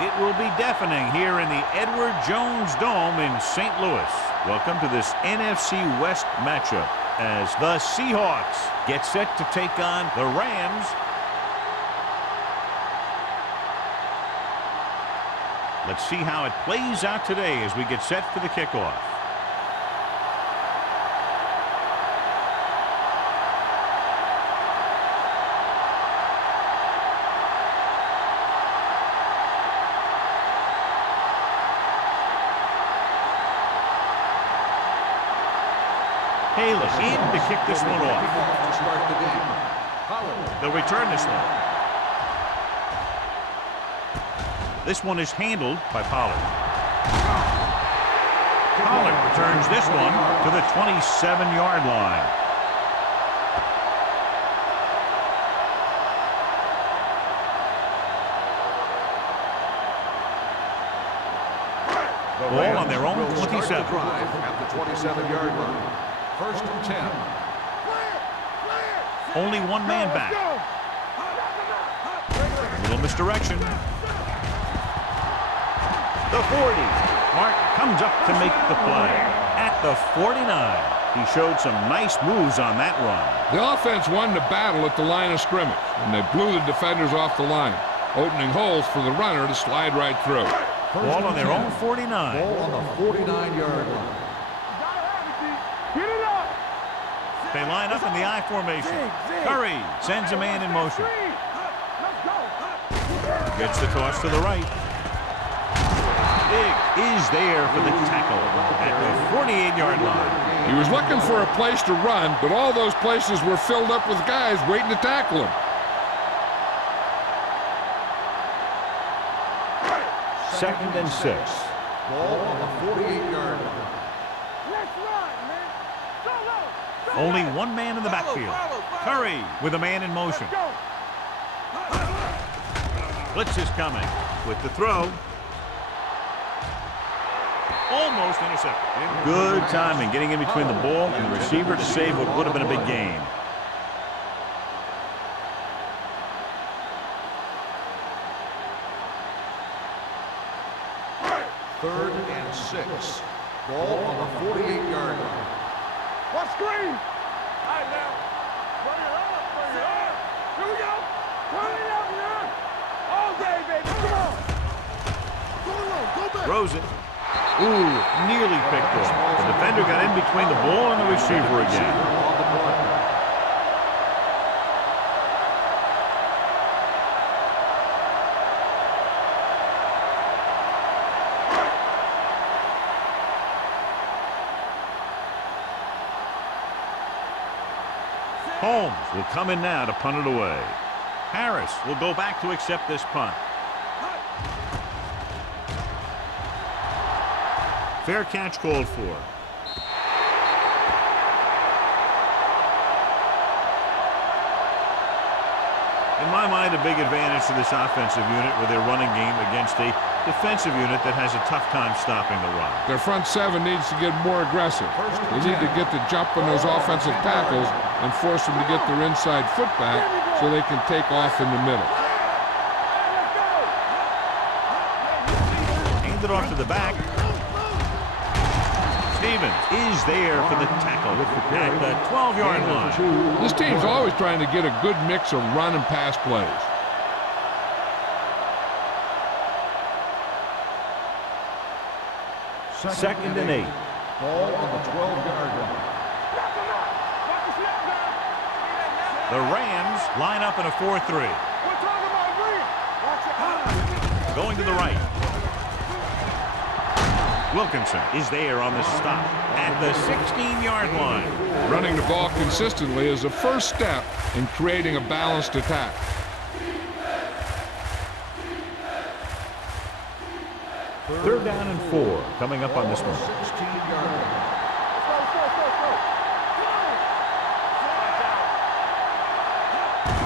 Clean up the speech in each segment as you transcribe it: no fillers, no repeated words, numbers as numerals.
It will be deafening here in the Edward Jones Dome in St. Louis. Welcome to this NFC West matchup as the Seahawks get set to take on the Rams. Let's see how it plays out today as we get set for the kickoff. Taylor in to kick this one off. They'll return this one. This one is handled by Pollard. Pollard returns this one to the 27-yard line. Ball on their own 27. At the 27-yard line. First and 10. Only one man back. A little misdirection. The 40. Mark comes up to make the play. At the 49. He showed some nice moves on that run. The offense won the battle at the line of scrimmage, and they blew the defenders off the line, opening holes for the runner to slide right through. Ball on their own 49. Ball on the 49-yard line. They line up in the I formation. Curry sends a man in motion. Gets the toss to the right. Big is there for the tackle at the 48-yard line. He was looking for a place to run, but all those places were filled up with guys waiting to tackle him. Second and 6. Ball on the 48-yard line. Only one man in the backfield. Curry with a man in motion. Blitz is coming with the throw. Almost intercepted. Good timing getting in between the ball and the receiver to save what would have been a big gain. Third and 6. Ball on the 48-yard line. What screen? All right, now. Run it up. Here we go. Run it up now. All day, baby. Come on. Go back. Throws it. Ooh, nearly picked off. The defender got in between the ball and the receiver again. Holmes will come in now to punt it away. Harris will go back to accept this punt. Fair catch called for. In my mind, a big advantage to this offensive unit with their running game against a defensive unit that has a tough time stopping the run. Their front seven needs to get more aggressive. They need to get the jump on those offensive tackles and force them to get their inside foot back so they can take off in the middle. Hand it off to the back. Stevens is there for the tackle at the 12-yard line. This team's always trying to get a good mix of run and pass plays. Second and 8. Ball on the 12-yard line. The Rams line up in a 4-3. Going to the right. Wilkinson is there on the stop at the 16-yard line. Running the ball consistently is the first step in creating a balanced attack. Third down and 4 coming up on this one. 16-yard line.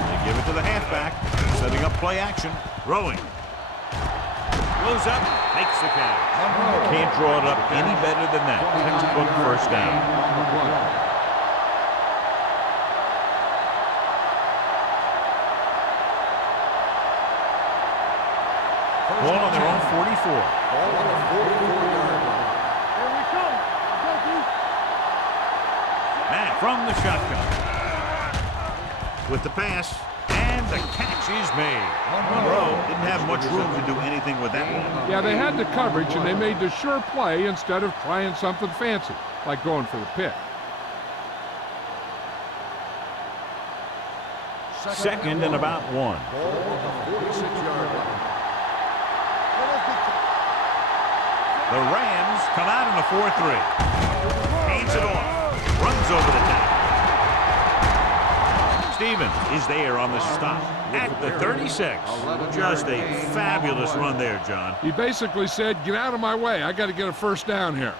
They give it to the halfback, setting up play action, throwing. Goes up, makes the catch. Can't draw it up any better than that. Textbook first down. Ball on their 44. Ball on the 44-yard line. Here we come. Go, dude. Matt from the shotgun. With the pass, and the catch is made. Monroe didn't have much room to do anything with that one. Yeah, they had the coverage, and they made the sure play instead of trying something fancy, like going for the pick. Second and about 1. Ball on the 46-yard line. The Rams come out in a 4-3. Hands it off. Runs over the tackle. Stevens is there on the stop at the 36. Just a fabulous run there, John. He basically said, get out of my way. I got to get a first down here.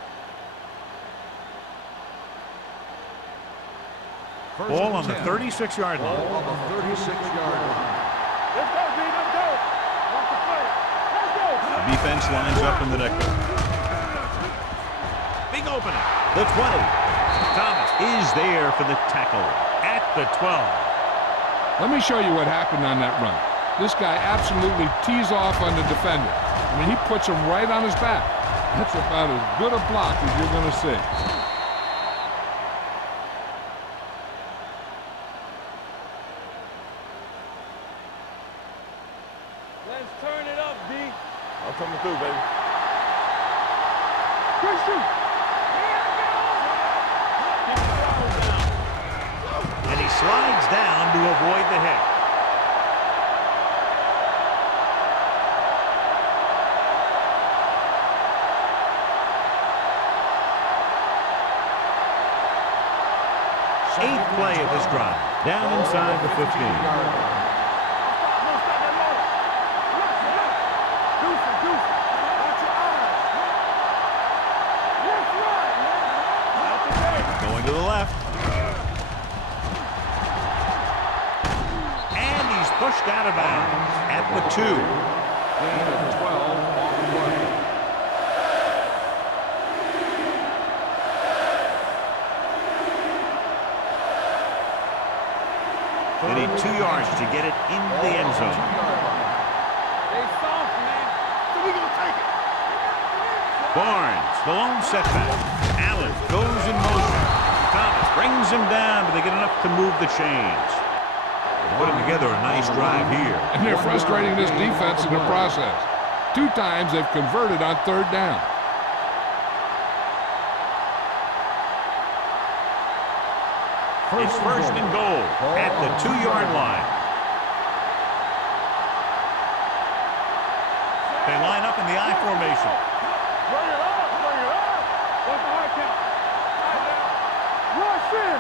Ball on the 36-yard Ball line. on the 36-yard line. Let's go, D. Let's go. Watch the play. Let's go. The defense lines up in the nickel. Big opening. The 20. Thomas is there for the tackle at the 12. Let me show you what happened on that run. This guy absolutely tees off on the defender. I mean, he puts him right on his back. That's about as good a block as you're going to see. Let's turn it up, D. I'm coming through, baby. Christian. And he slides down to avoid the hit. Eighth play of this drive. Down inside the 15. Going to the left. And he's pushed out of bounds at the 2. Gain of 12 on the play. They need 2 yards to get it into the end zone. They soft, man. So we gonna take it. Barnes, the lone setback. Allen goes in motion. Thomas brings him down, but they get enough to move the chains. They're putting together a nice drive here. And they're frustrating this defense in the process. 2 times they've converted on 3rd down. It's first and goal at the 2-yard line. They line up in the I formation. Bring it up, bring it up. What's the high count? Rush in.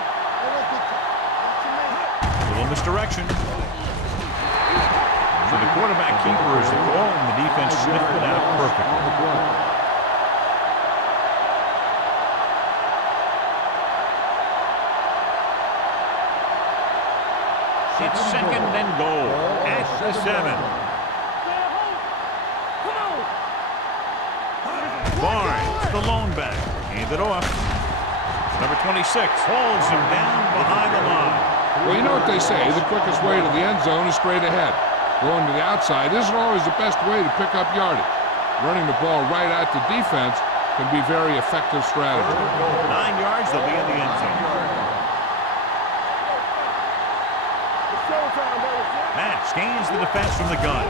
A little misdirection. So the quarterback keeper is the call, and the defense sniffed it out perfectly. It's second and goal at the 7. Barnes, the lone back, hand it off. Number 26 hauls him down behind the line. Well, you know what they say, the quickest way to the end zone is straight ahead. Going to the outside isn't always the best way to pick up yardage. Running the ball right at the defense can be very effective strategy. 9 yards, they'll be in the end zone. Matt scans the defense from the gun.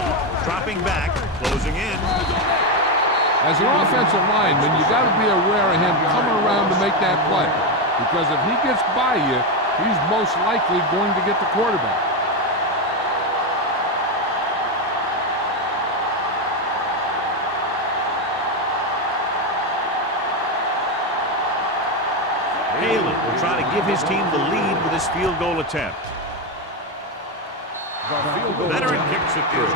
Dropping back, closing in. As an offensive lineman, you got to be aware of him coming around to make that play. Because if he gets by you, he's most likely going to get the quarterback. Haley will try to give his team the lead with his field goal attempt. Veteran kicks it through.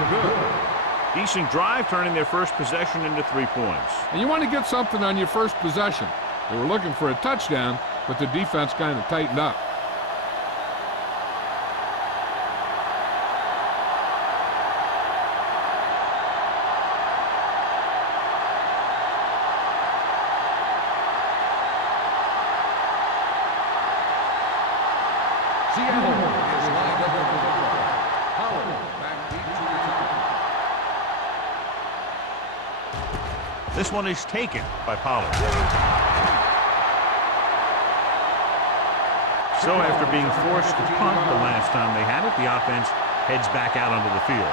Decent drive, turning their first possession into 3 points. And you want to get something on your first possession. They were looking for a touchdown, but the defense kind of tightened up. Seattle is lined up over the ball. Howard back deep to return. This one is taken by Pollard. So after being forced to punt the last time they had it, the offense heads back out onto the field.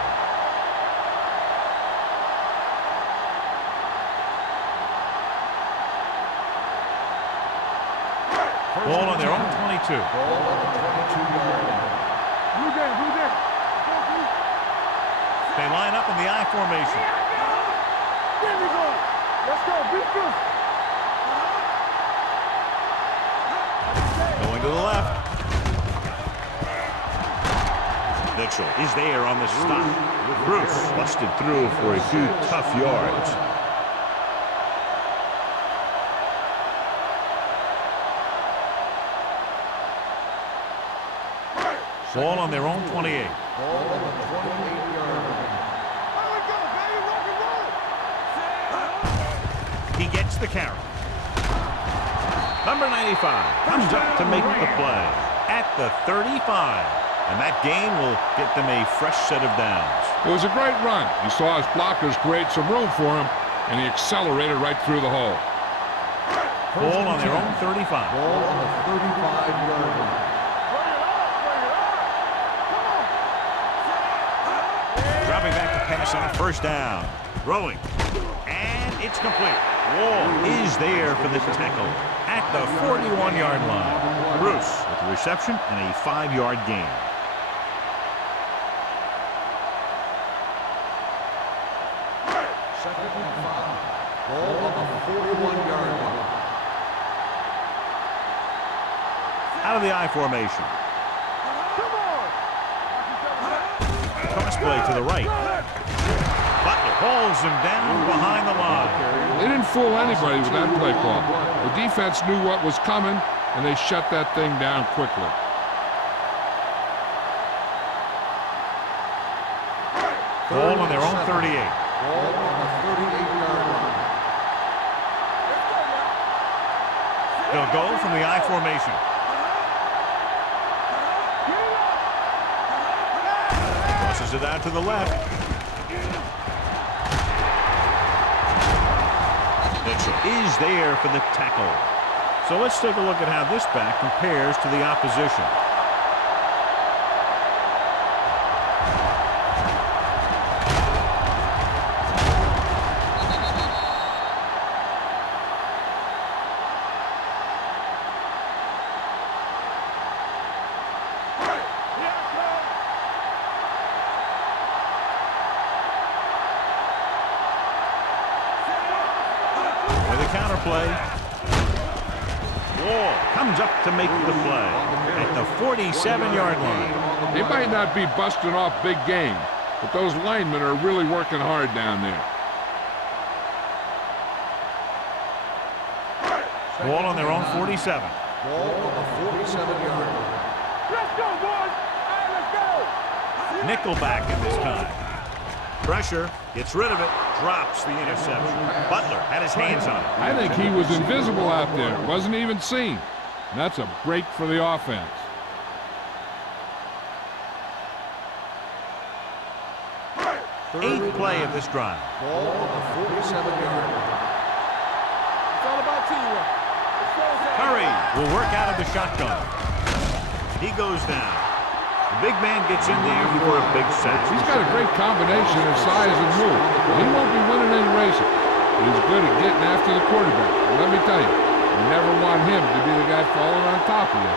Ball on their own 22. Ball on the 22-yard line. Blue game. They line up in the I formation. There we go. Let's go. Beat this. Going to the left. Mitchell is there on the stop. Bruce busted through for a few tough yards. Ball on their own 28. Ball on the 28-yard line. There we go, baby. Rock and roll. He gets the carry. Number 95 comes up to make the play at the 35. And that gain will get them a fresh set of downs. It was a great run. He saw his blockers create some room for him, and he accelerated right through the hole. Ball on their own 35. Ball on the 35-yard line. Dropping back to pass on first down. Throwing. And it's complete. Wall is there for the tackle at the 41-yard line. Bruce with the reception and a 5-yard gain. Second and 5. Ball on the 41-yard line. Out of the I formation. Cross play to the right. Butler hauls him down behind the line. They didn't fool anybody with that play call. The defense knew what was coming, and they shut that thing down quickly. Ball on their own 38. Ball on the 38-yard line. They'll go from the I formation. Crosses it out to the left. Mitchell is there for the tackle. So let's take a look at how this back compares to the opposition. With a counterplay. Wall comes up to make the play at the 47-yard line. They might not be busting off big game, but those linemen are really working hard down there. Ball on their own 47. Ball on the 47-yard line. Let's go, boys. All right, let's go. Nickelback in this time. Pressure, gets rid of it, drops the interception. Butler had his hands on it. I think he was invisible out there. Wasn't even seen. And that's a break for the offense. Third Eighth play of this drive. Ball on the 47-yard line. It's all about teamwork. Curry will work out of the shotgun. He goes down. The big man gets in there for a big sack. He's got a great combination of size and move. He won't be winning any races, but he's good at getting after the quarterback. And let me tell you, you never want him to be the guy falling on top of you.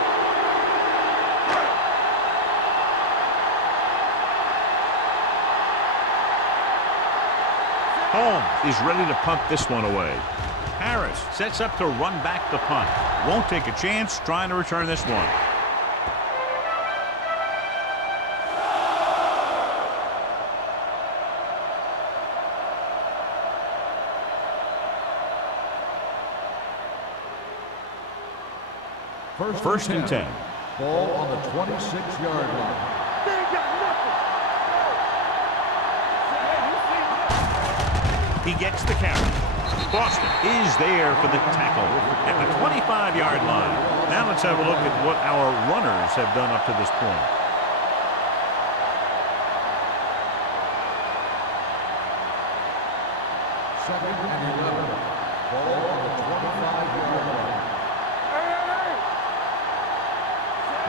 Holmes is ready to punt this one away. Harris sets up to run back the punt. Won't take a chance trying to return this one. First and 10. Ball on the 26-yard line. They ain't got nothing. He gets the carry. Boston is there for the tackle at the 25-yard line. Now let's have a look at what our runners have done up to this point. Second and 11. Ball on the 25-yard line.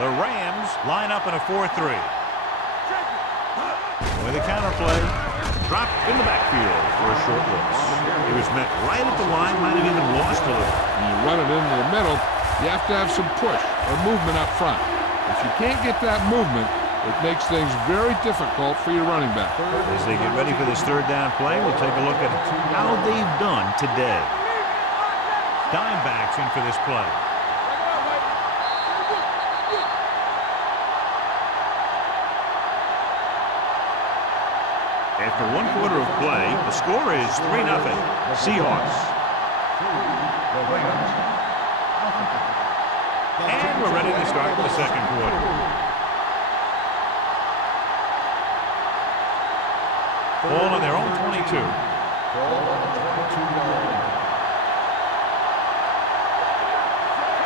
The Rams line up in a 4-3. With a counterplay. Dropped in the backfield for a short loss. He was met right at the line, might have even lost a little. When you run it into the middle, you have to have some push or movement up front. If you can't get that movement, it makes things very difficult for your running back. As they get ready for this third down play, we'll take a look at how they've done today. Dime backs in for this play. After 1 quarter of play, the score is 3-0. Seahawks. And we're ready to start the second quarter. Ball on their own 22. Ball on the 22-yard line.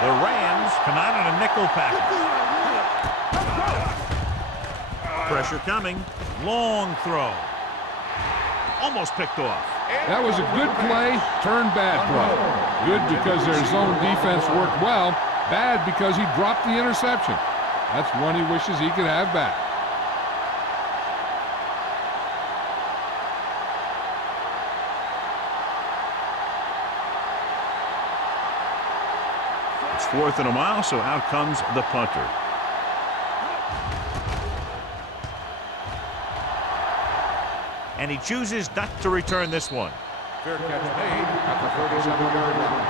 The Rams come out in a nickel package. Pressure coming. Long throw. Almost picked off. That was a good play, turned bad play. Good because their zone defense worked well. Bad because he dropped the interception. That's one he wishes he could have back. It's 4th and a mile, so out comes the punter. And he chooses not to return this one. Fair catch made at the 37-yard line.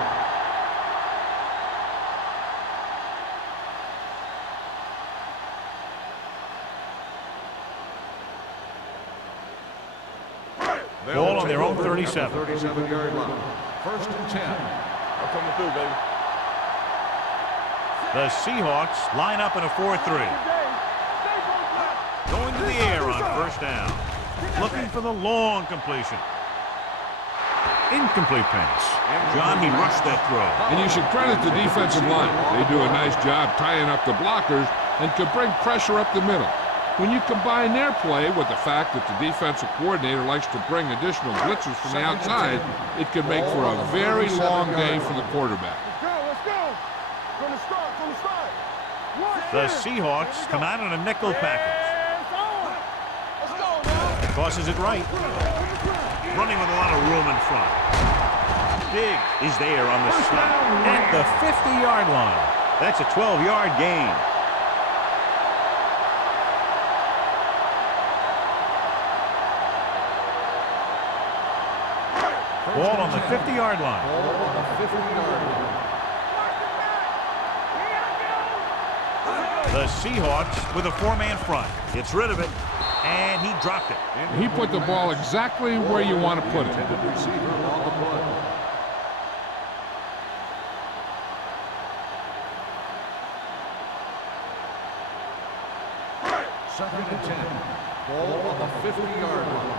Ball on their own 37. 37-yard line. 1st and 10. I'm coming through, baby. The Seahawks line up in a 4-3. Going to the air on first down. Looking for the long completion. Incomplete pass. John, he rushed that throw. And you should credit the defensive line. They do a nice job tying up the blockers and can bring pressure up the middle. When you combine their play with the fact that the defensive coordinator likes to bring additional blitzers from the outside, it can make for a very long day for the quarterback. Let's go. From the start. The Seahawks come out in a nickel package. Tosses it right. Running with a lot of room in front. Diggs is there on the stop at the 50-yard line. That's a 12-yard gain. Ball on the 50-yard line. Ball on the 50-yard line. The Seahawks with a 4-man front. Gets rid of it, and he dropped it. He put the ball exactly where you want to put it. Intended receiver on the play. Second and 10. Ball on the 50-yard line.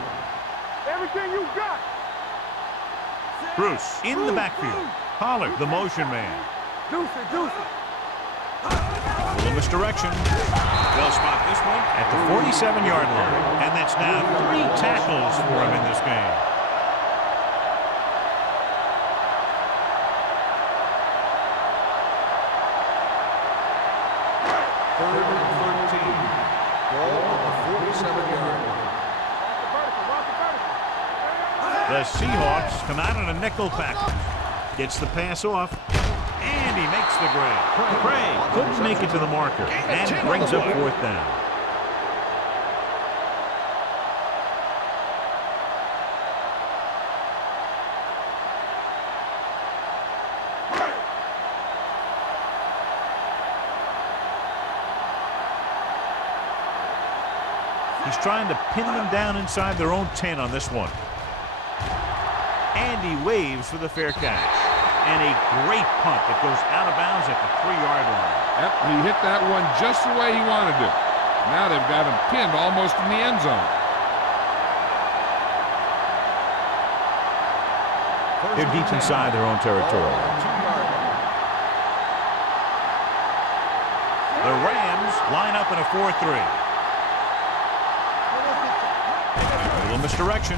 Everything you got. Bruce in the backfield. Pollard, the motion man. Deuce it. Little misdirection. They'll spot this one at the 47-yard line. And that's now 3 tackles for him in this game. Third and 13. Ball on the 47-yard line. The Seahawks come out in a nickel package. Gets the pass off. And he makes the grab. Craig couldn't make it to the marker. And brings up 4th down. He's trying to pin them down inside their own 10 on this one. And he waves for the fair catch. And a great punt that goes out of bounds at the 3-yard line. Yep, he hit that one just the way he wanted to. Now they've got him pinned almost in the end zone. They're deep inside their own territory. The Rams line up in a 4-3. A little misdirection.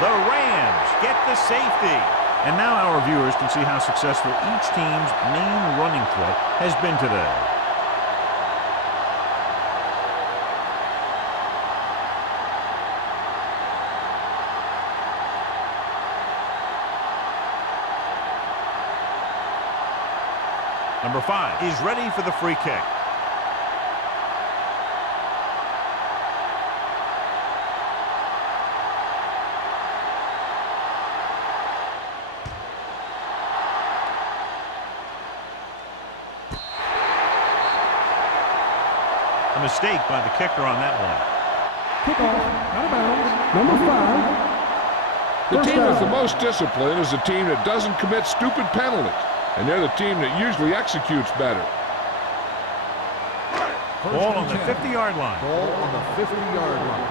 The Rams get the safety. And now our viewers can see how successful each team's main running threat has been today. Number 5 is ready for the free kick. A mistake by the kicker on that one. Kickoff, out of bounds, number 5. The team with the most discipline is the team that doesn't commit stupid penalties. And they're the team that usually executes better. Ball on the 50-yard line. Ball on the 50-yard line.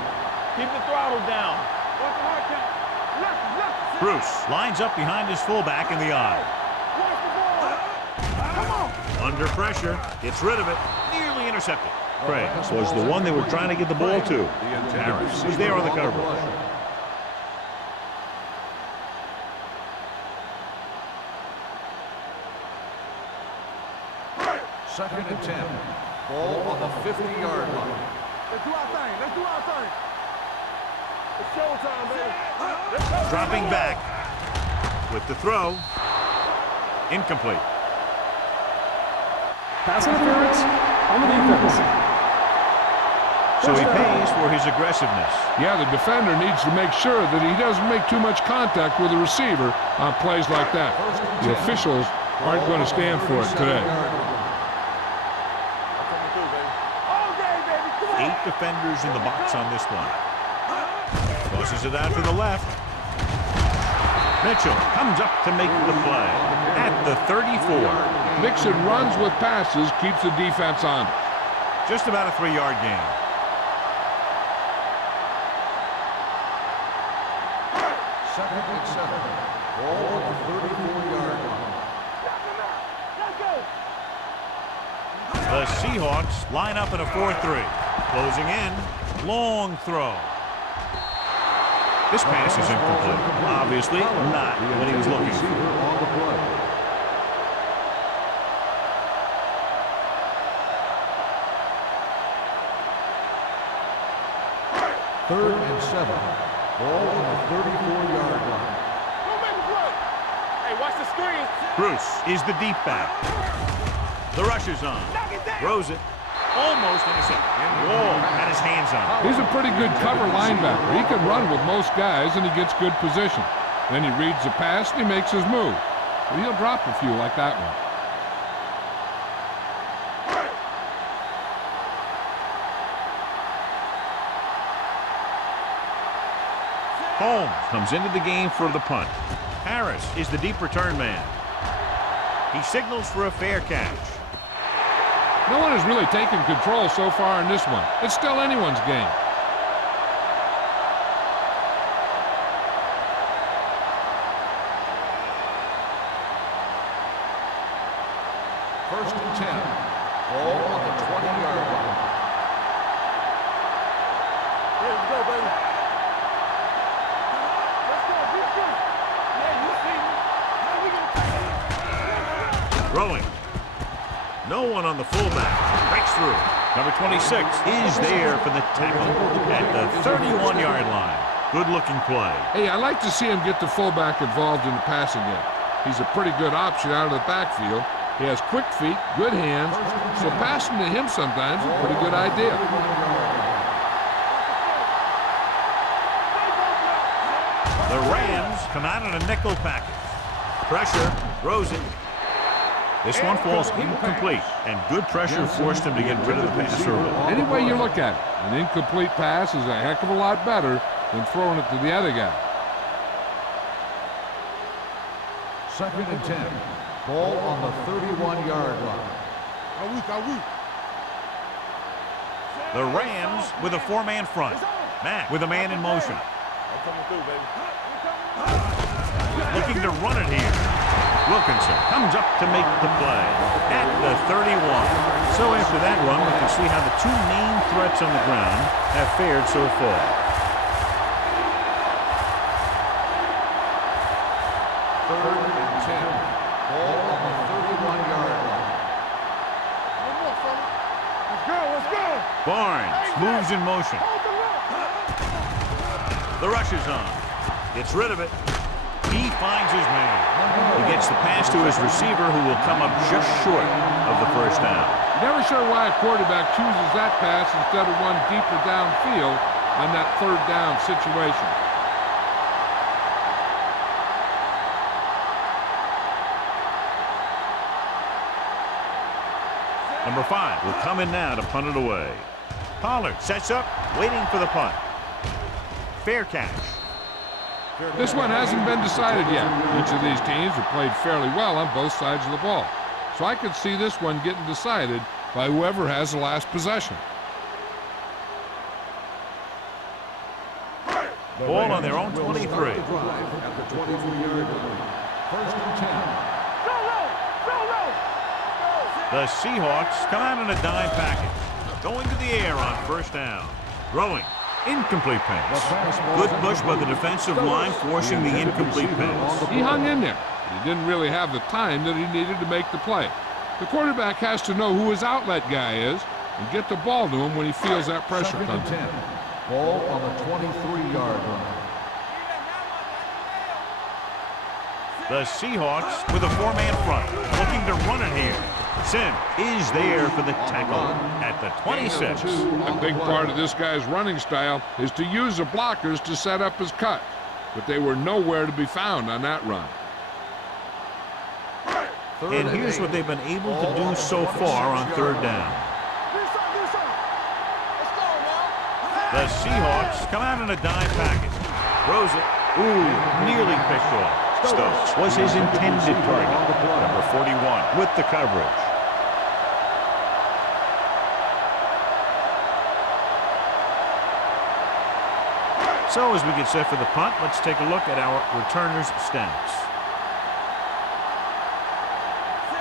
Keep the throttle down. Watch the hard count. Left. Bruce lines up behind his fullback in the eye. Watch the ball. Come on. Under pressure, gets rid of it, nearly intercepted. Craig was the one they were trying to get the ball to. Harris was there on the coverage. Second and 10. Ball on the 50-yard line. Let's do our thing. It's showtime, baby. Let's go. Dropping back with the throw. Incomplete. Pass interference on the defense. So he pays for his aggressiveness. Yeah, the defender needs to make sure that he doesn't make too much contact with the receiver on plays like that. The officials aren't going to stand for it today. 8 defenders in the box on this one. Tosses it out to the left. Mitchell comes up to make the play at the 34. Mixing runs with passes keeps the defense on. Just about a 3-yard gain. Second and 7. Ball on the 34-yard line. The Seahawks line up in a 4-3. Closing in. Long throw. This pass is incomplete. Obviously not what he was looking for. On the play. Third and 7. Ball on the 34-yard line. Go make a play. Hey, watch the screen. Bruce is the deep back. The rush is on. Throws it. Almost intercepted. Wall had his hands on it. He's a pretty good cover linebacker. He can run with most guys, and he gets good position. Then he reads the pass, and he makes his move. But he'll drop a few like that one. Holmes comes into the game for the punt. Harris is the deep return man. He signals for a fair catch. No one has really taken control so far in this one. It's still anyone's game. First and 10. Ball on the 20-yard line. Here we go, baby. Let's go. Defense. Yeah, you see me. Now we can. Throwing. No one on the fullback. Breaks through. Number 26 is there for the tackle at the 31-yard line. Good-looking play. Hey, I like to see him get the fullback involved in the passing game. He's a pretty good option out of the backfield. He has quick feet, good hands, so passing to him sometimes is a pretty good idea. The Rams come out in a nickel package. Pressure, throws it. This one falls incomplete, and good pressure forced him to get rid of the pass early. Any way you look at it, an incomplete pass is a heck of a lot better than throwing it to the other guy. Second and 10. Ball on the 31-yard line. The Rams with a 4-man front. Mack with a man in motion. I'm coming through, baby. Looking to run it here. Wilkinson comes up to make the play at the 31. So after that run, we can see how the two main threats on the ground have fared so far. Barnes moves in motion. The rush is on. Gets rid of it. He finds his man. He gets the pass to his receiver, who will come up just short of the first down. Never sure why a quarterback chooses that pass instead of one deeper downfield on that third down situation. Number 5 will come in now to punt it away. Pollard sets up, waiting for the punt. Fair catch. This one hasn't been decided yet. Each of these teams have played fairly well on both sides of the ball. So I could see this one getting decided by whoever has the last possession. Ball on their own 23. At the 23-yard line. First and 10. The Seahawks come out in a dime package. Going to the air on first down. Throwing. Incomplete pass. Good push by the defensive line, forcing the incomplete pass. He hung in there. He didn't really have the time that he needed to make the play. The quarterback has to know who his outlet guy is and get the ball to him when he feels that pressure coming. 10. Ball on the 23-yard line. The Seahawks with a 4-man front, looking to run it here. Sim is there for the tackle at the 26. A big part of this guy's running style is to use the blockers to set up his cut, but they were nowhere to be found on that run. And here's what they've been able to do so far on third down. The Seahawks come out in a dime package. Throws it. Ooh, nearly picked off. Stokes was his intended target. Number 41 with the coverage. So as we get set for the punt, let's take a look at our returners' stats.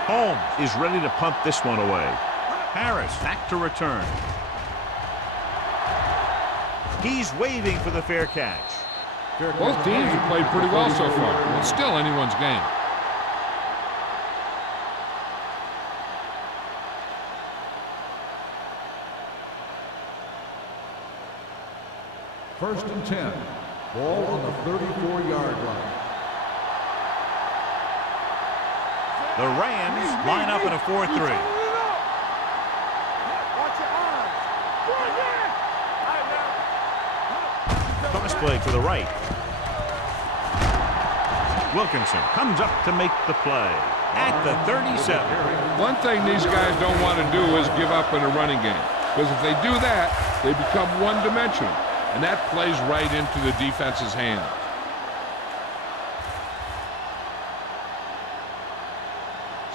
Holmes is ready to punt this one away. Harris back to return. He's waving for the fair catch. Both teams have played pretty well so far. It's still anyone's game. First and 10. Ball on the 34-yard line. The Rams line up in a 4-3. Cross play to the right. Wilkinson comes up to make the play at the 37. One thing these guys don't want to do is give up in a running game, because if they do that, they become one-dimensional, and that plays right into the defense's hand.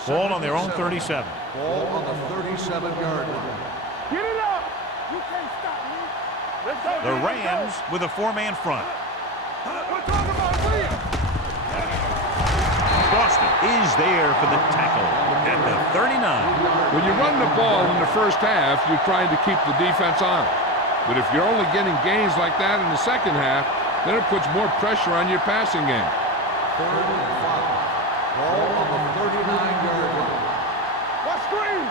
Ball on their own 37. Ball on the 37-yard line. Get it up! You can't stop me. Let's go. The Rams with a 4-man front. We're talking about Williams. Boston is there for the tackle at the 39. When you run the ball in the first half, you're trying to keep the defense on. But if you're only getting gains like that in the second half, then it puts more pressure on your passing game. Third and 5. Ball on the 39-yard line. What's green?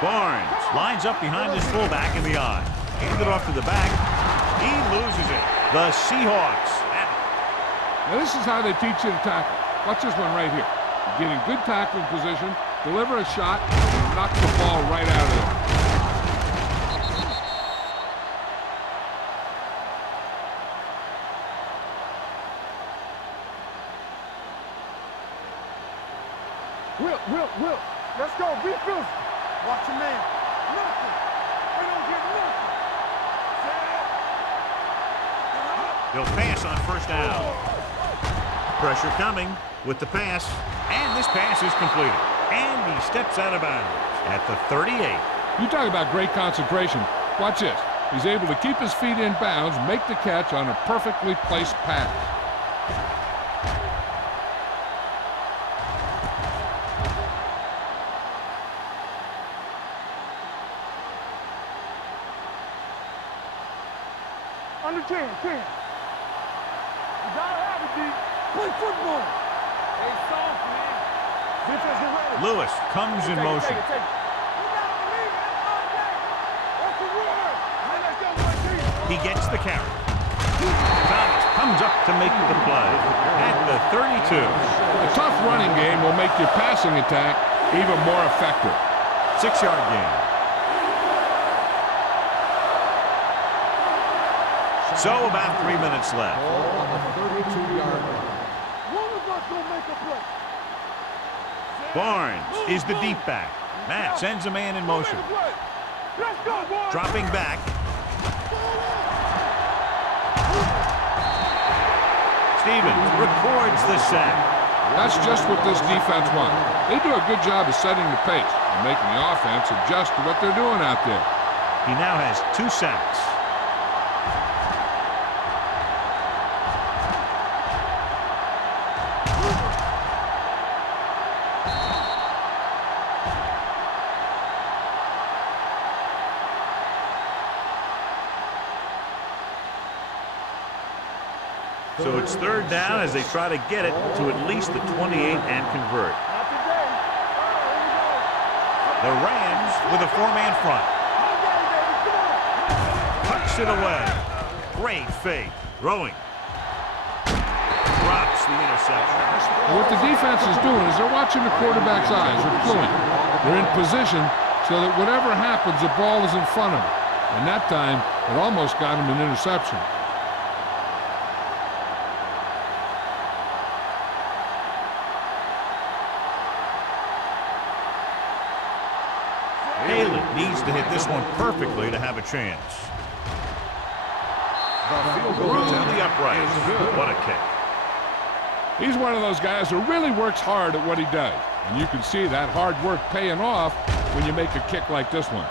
Barnes lines up behind his fullback in the eye. Handed off to the back. He loses it. The Seahawks. Now this is how they teach you to tackle. Watch this one right here. You get in good tackling position, deliver a shot, and knock the ball right out of there. Will. Let's go. Be physical. Watch your man. Nothing. They don't get nothing. He'll pass on first down. Pressure coming with the pass. And this pass is completed. And he steps out of bounds at the 38. You talk about great concentration. Watch this. He's able to keep his feet in bounds, make the catch on a perfectly placed pass. Under 10. You gotta have it, D. Play football. Hey, soft, man. Defense is ready. Lewis comes in motion. Take it. You gotta believe it. That's all day. He gets the carry. Thomas comes up to make the play at the 32. A tough running game will make your passing attack even more effective. 6-yard gain. So about 3 minutes left. Ball on the 32-yard line. One of us gonna make a play. Barnes is the deep back. Matt sends a man in motion. Let's go, boys. Dropping back. Stevens records the sack. That's just what this defense wants. They do a good job of setting the pace and making the offense adjust to what they're doing out there. He now has 2 sacks. So it's 3rd down as they try to get it to at least the 28 and convert. Not today. The Rams with a 4-man front. Tucks it away. Great fake. Throwing. Drops the interception. What the defense is doing is they're watching the quarterback's eyes. They're fluent. They're in position so that whatever happens, the ball is in front of them. And that time, it almost got him an interception. Halen needs to hit this one perfectly to have a chance. Through the upright. What a kick. He's one of those guys who really works hard at what he does. And you can see that hard work paying off when you make a kick like this one.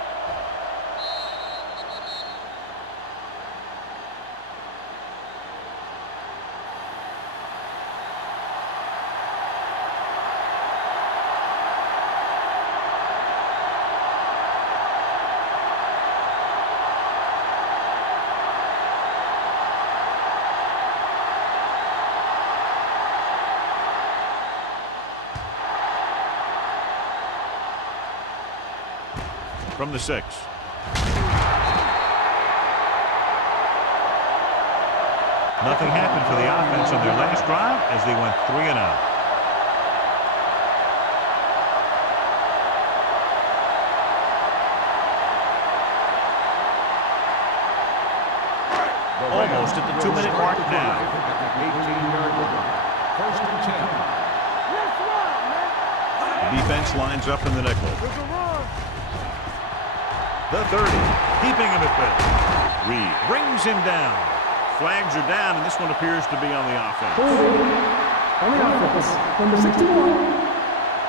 From the 6. Nothing happened for the offense on their last drive as they went 3 and out. Almost at the 2-minute mark now. 18-yard line. 1st and 10. Let's run, man. The defense lines up in the nickel. There's a run. The 30, keeping him at bay. Reed brings him down. Flags are down, and this one appears to be on the offense. On the offense, number 61.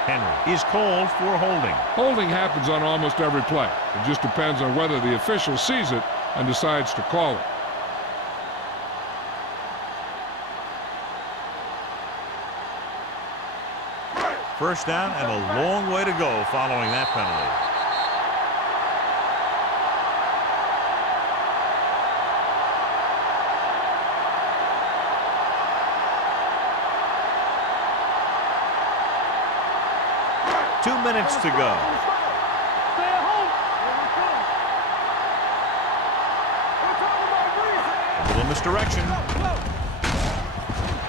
Henry is called for holding. Holding happens on almost every play. It just depends on whether the official sees it and decides to call it. First down and a long way to go following that penalty. Two minutes to go. Stay at home. Here we come. We're talking about Reed. A little misdirection.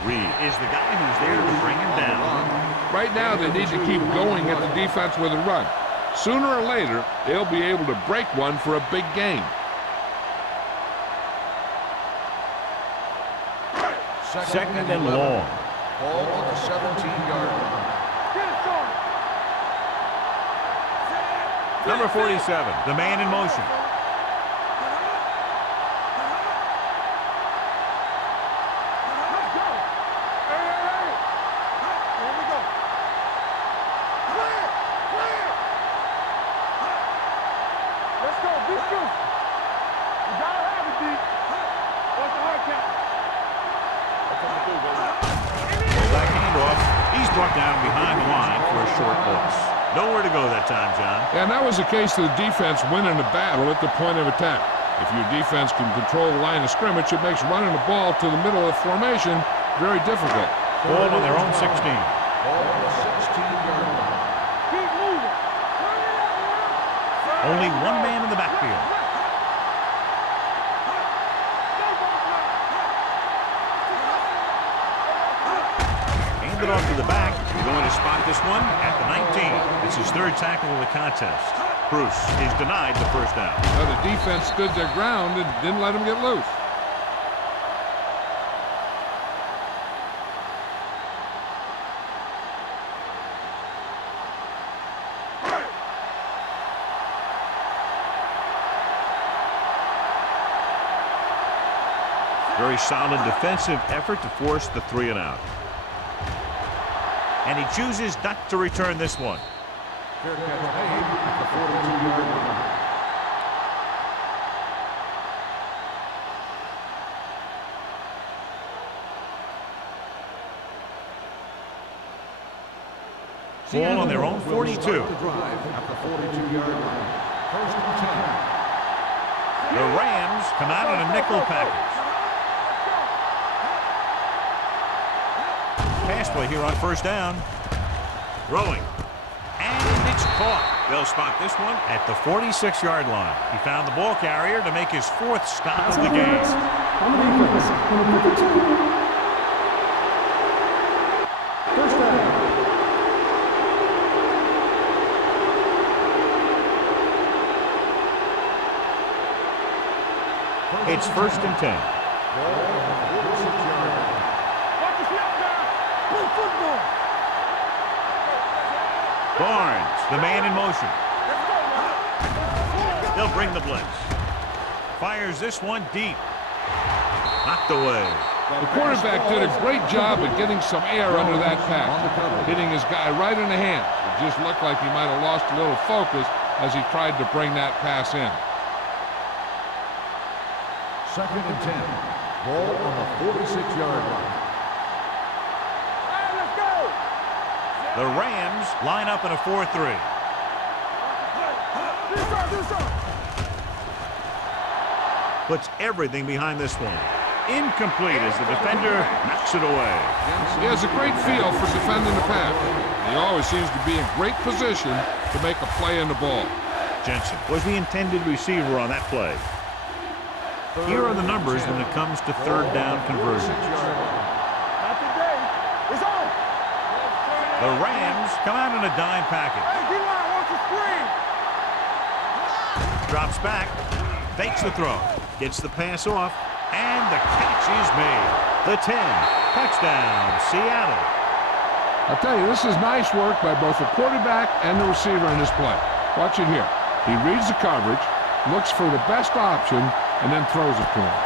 Reed is the guy who's there to bring him down. Right now, they need to keep going at the defense with a run. Sooner or later, they'll be able to break one for a big game. Second and long. Ball on the 17-yard line. Get it, son. Number 47, the man in motion. Let's go. Hey, hey, hey. Here we go. Clear. Clear. Let's go. Be true. You gotta have it, D. What's the hard count? Back handoff. He's brought down behind the line for a short loss. Nowhere to go that time, John. And that was the case of the defense winning the battle at the point of attack. If your defense can control the line of scrimmage, it makes running the ball to the middle of the formation very difficult. Ball on their own 16. Ball on the 16-yard line. Keep moving. Turn it up, man. Only one man in the backfield. hand it off to the back. He's going to spot this one at the 19. It's his third tackle of the contest. Bruce is denied the first down. Well, the defense stood their ground and didn't let him get loose. Very solid defensive effort to force the 3 and out. And he chooses not to return this one. Fair catch made at the 42-yard line. Ball on their own 42. The drive at the 42-yard line. First and 10. The Rams come out in a nickel package. Pass play here on first down. Throwing. And it's caught. They'll spot this one at the 46-yard line. He found the ball carrier to make his 4th stop of the game. On the defense, number 52. First down. It's first and 10. Barnes, the man in motion. They'll bring the blitz. Fires this one deep. Knocked away. The quarterback did a great job at getting some air under that pass, hitting his guy right in the hand. It just looked like he might have lost a little focus as he tried to bring that pass in. Second and 10. Ball on the 46-yard line. The Rams line up in a 4-3. Puts everything behind this one. Incomplete as the defender knocks it away. He has a great feel for defending the pass. He always seems to be in great position to make a play in the ball. Jensen was the intended receiver on that play. Here are the numbers when it comes to third down conversions. Not today. It's on. The Rams come out in a dime package. Hey, D-line, wants to screen. Drops back, fakes the throw, gets the pass off, and the catch is made. The 10, touchdown, Seattle. I'll tell you, this is nice work by both the quarterback and the receiver in this play. Watch it here. He reads the coverage, looks for the best option, and then throws it to him.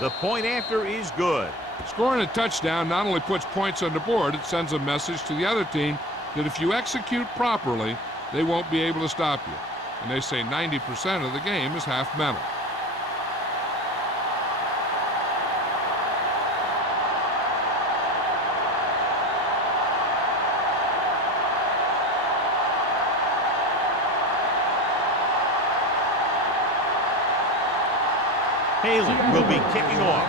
The point after is good. Scoring a touchdown not only puts points on the board, it sends a message to the other team that if you execute properly, they won't be able to stop you. And they say 90% of the game is half mental. Haley will be kicking off.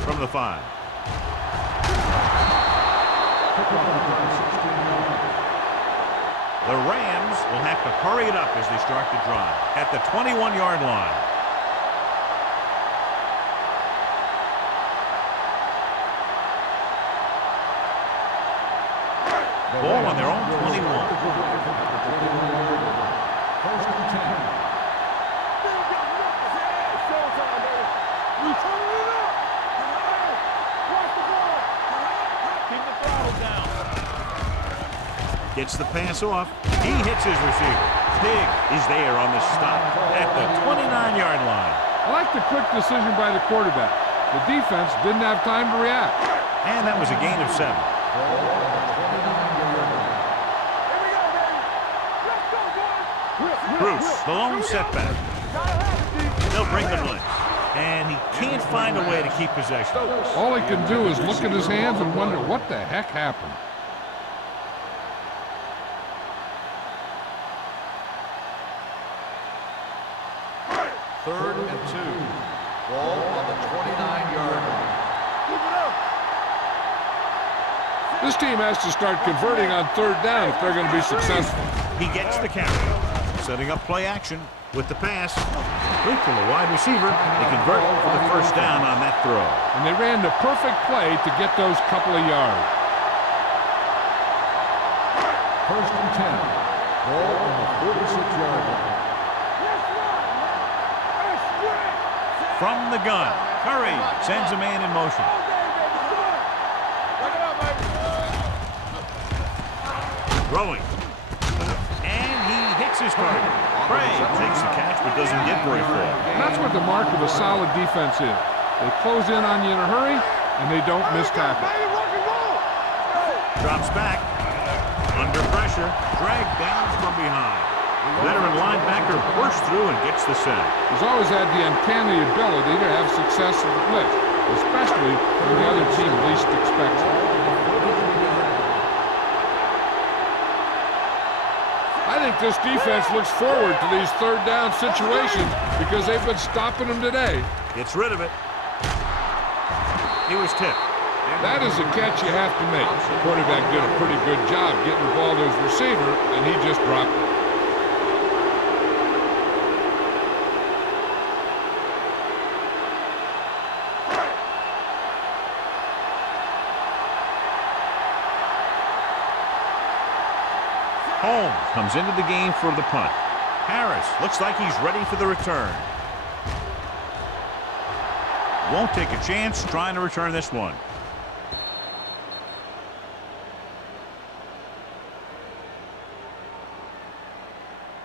From the 5. The Rams will have to hurry it up as they start the drive at the 21-yard line. Ball on their own 21. First and 10. Gets the pass off. He hits his receiver. Big is there on the stop at the 29-yard line. I like the quick decision by the quarterback. The defense didn't have time to react. And that was a gain of 7. Bruce, the lone setback. They'll bring the blitz. And he can't find a way to keep possession. All he can do is look at his hands and wonder what the heck happened. Third and 2. Ball on the 29-yard line. This team has to start converting on third down if they're going to be successful. He gets the carry. Setting up play action with the pass. Quick to the wide receiver. They convert for the first down on that throw. And they ran the perfect play to get those couple of yards. First and 10. Ball on the 46-yard line. From the gun, Curry sends a man in motion. Throwing. And he hits his target. Bray takes the catch but doesn't get very far. And that's what the mark of a solid defense is. They close in on you in a hurry, and they don't miss tackle. Drops back. Under pressure. Dragged down from behind. Veteran linebacker bursts through and gets the sack. He's always had the uncanny ability to have success in the blitz, especially when the other team least expects it. I think this defense looks forward to these third down situations because they've been stopping them today. Gets rid of it. He was tipped. That is a catch you have to make. The quarterback did a pretty good job getting the ball to his receiver, and he just dropped it. Holmes comes into the game for the punt. Harris looks like he's ready for the return. Won't take a chance trying to return this one.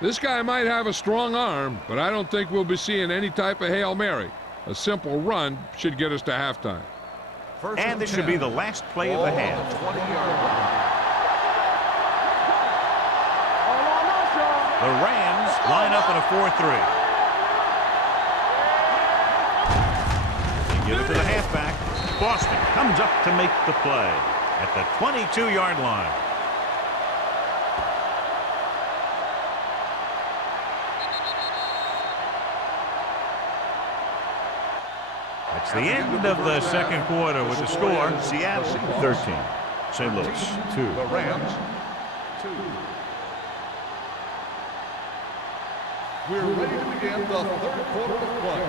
This guy might have a strong arm, but I don't think we'll be seeing any type of Hail Mary. A simple run should get us to halftime. And this should be the last play of the half. The Rams line up in a 4-3. They give it to the halfback. Boston comes up to make the play at the 22-yard line. That's the end of the second quarter with the score. Seattle 13. St. Louis 2. The Rams 2. We're ready to begin the third quarter of play.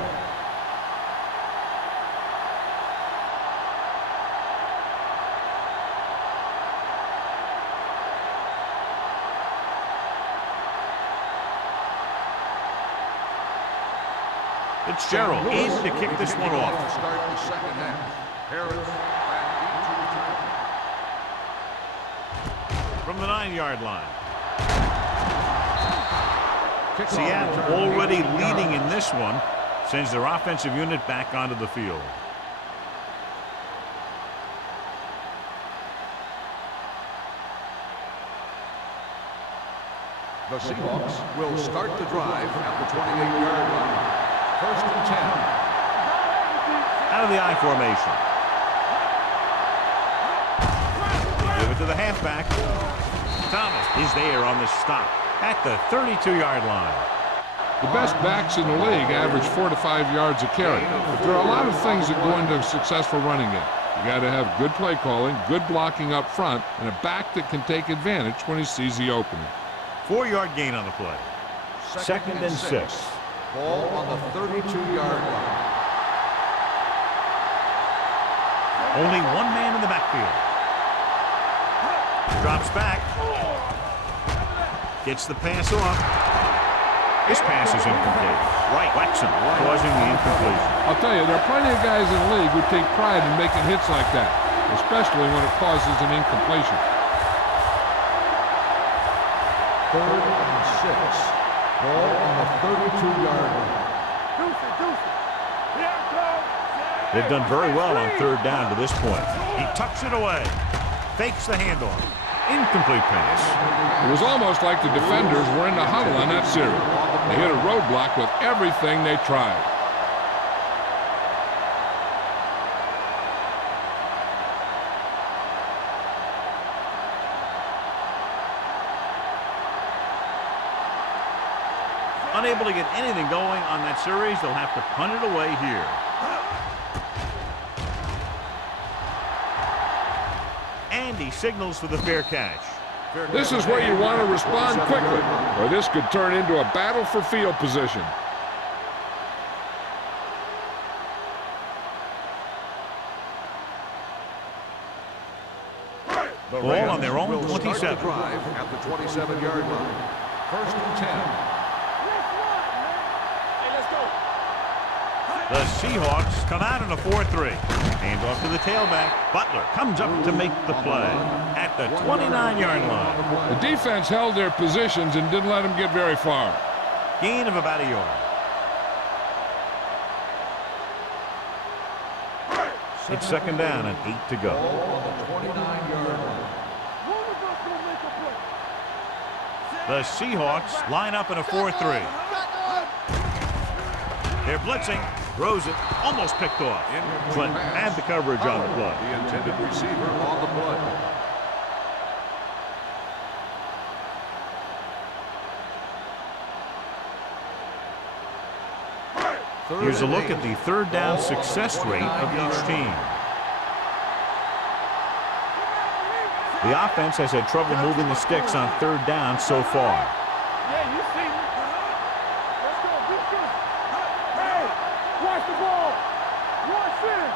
Fitzgerald in to kick this one off. Start the second half. Harris From the 9-yard line. Seattle already leading in this one, sends their offensive unit back onto the field. The Seahawks will start the drive at the 28-yard line. First and 10. Out of the I formation. They give it to the halfback. Thomas is there on the stop at the 32-yard line. The best backs in the league average 4 to 5 yards a carry. But there are a lot of things that go into a successful running game. You got to have good play calling, good blocking up front, and a back that can take advantage when he sees the opening. 4-yard gain on the play. Second and 6. Ball on the 32-yard line. Only one man in the backfield. Drops back. Gets the pass off. This pass is incomplete. Right, Waxham causing the incompletion. I'll tell you, there are plenty of guys in the league who take pride in making hits like that, especially when it causes an incompletion. Third and 6. Ball on the 32-yard line. They've done very well on third down to this point. He tucks it away. Fakes the handoff. Incomplete pass. It was almost like the defenders were in the huddle on that series. They hit a roadblock with everything they tried. Unable to get anything going on that series, they'll have to punt it away here. And he signals for the fair catch. This is where you want to respond quickly, or this could turn into a battle for field position. Ball on their own 27. Drive at the 27-yard line. First and 10. The Seahawks come out in a 4-3. Hand off to the tailback. Butler comes up to make the play at the 29-yard line. The defense held their positions and didn't let them get very far. Gain of about a yard. It's second down and 8 to go. On the 29-yard line. The Seahawks line up in a 4-3. They're blitzing. Throws it. Almost picked off. Clinton had the coverage on the play. The intended receiver on the play. Here's a look at the third down success rate of each team. The offense has had trouble moving the sticks on third down so far. Yeah, you see me. Let's go. Beat this. Hey, watch the ball. Watch it.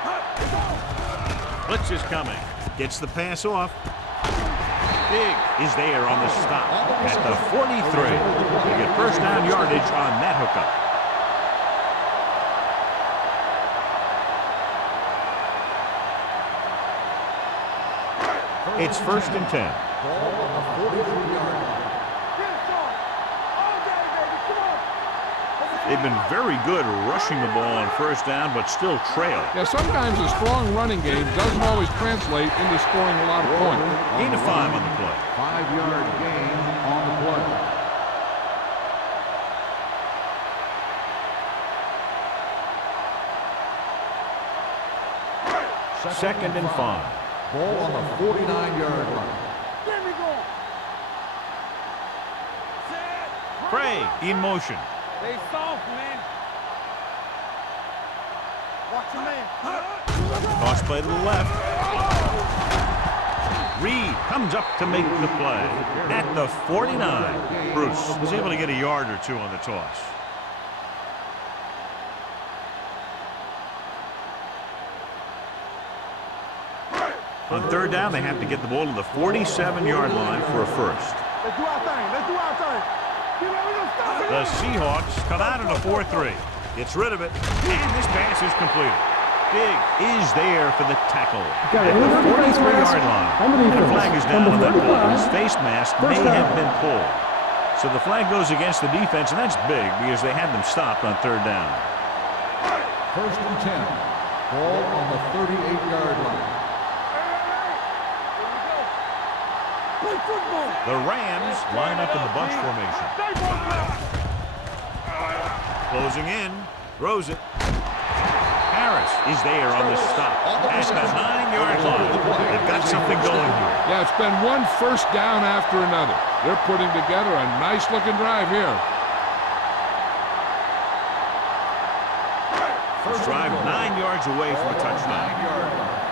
Blitz is coming. Gets the pass off. Big is there on the stop at the 43. They get first down yardage on that hookup. It's first and 10. Ball on the 43-yard line. They've been very good rushing the ball on first down, but still trail. Yeah, sometimes a strong running game doesn't always translate into scoring a lot of points. Gain of 5 on the play. 5-yard gain on the play. Second and 5. Ball on the 49-yard line. There we go. Craig in motion. They soft, man. Watch your man. Toss play to the left. Reed comes up to make the play at the 49. Bruce was able to get a yard or two on the toss. On third down, they have to get the ball to the 47-yard line for a first. Let's do our thing. Let's do our thing. The Seahawks come out in a 4-3. Gets rid of it, and this pass is completed. Big is there for the tackle at the 43-yard line. And a flag is down on that ball. His face mask may have been pulled. So the flag goes against the defense, and that's big because they had them stopped on third down. First and 10. Ball on the 38-yard line. The Rams line up in the bunch formation. Closing in, throws it. Harris is there on the stop at the 9-yard line. They've got something going here. Yeah, it's been one first down after another. They're putting together a nice-looking drive here. First drive 9 yards away from a touchdown. 9-yard line.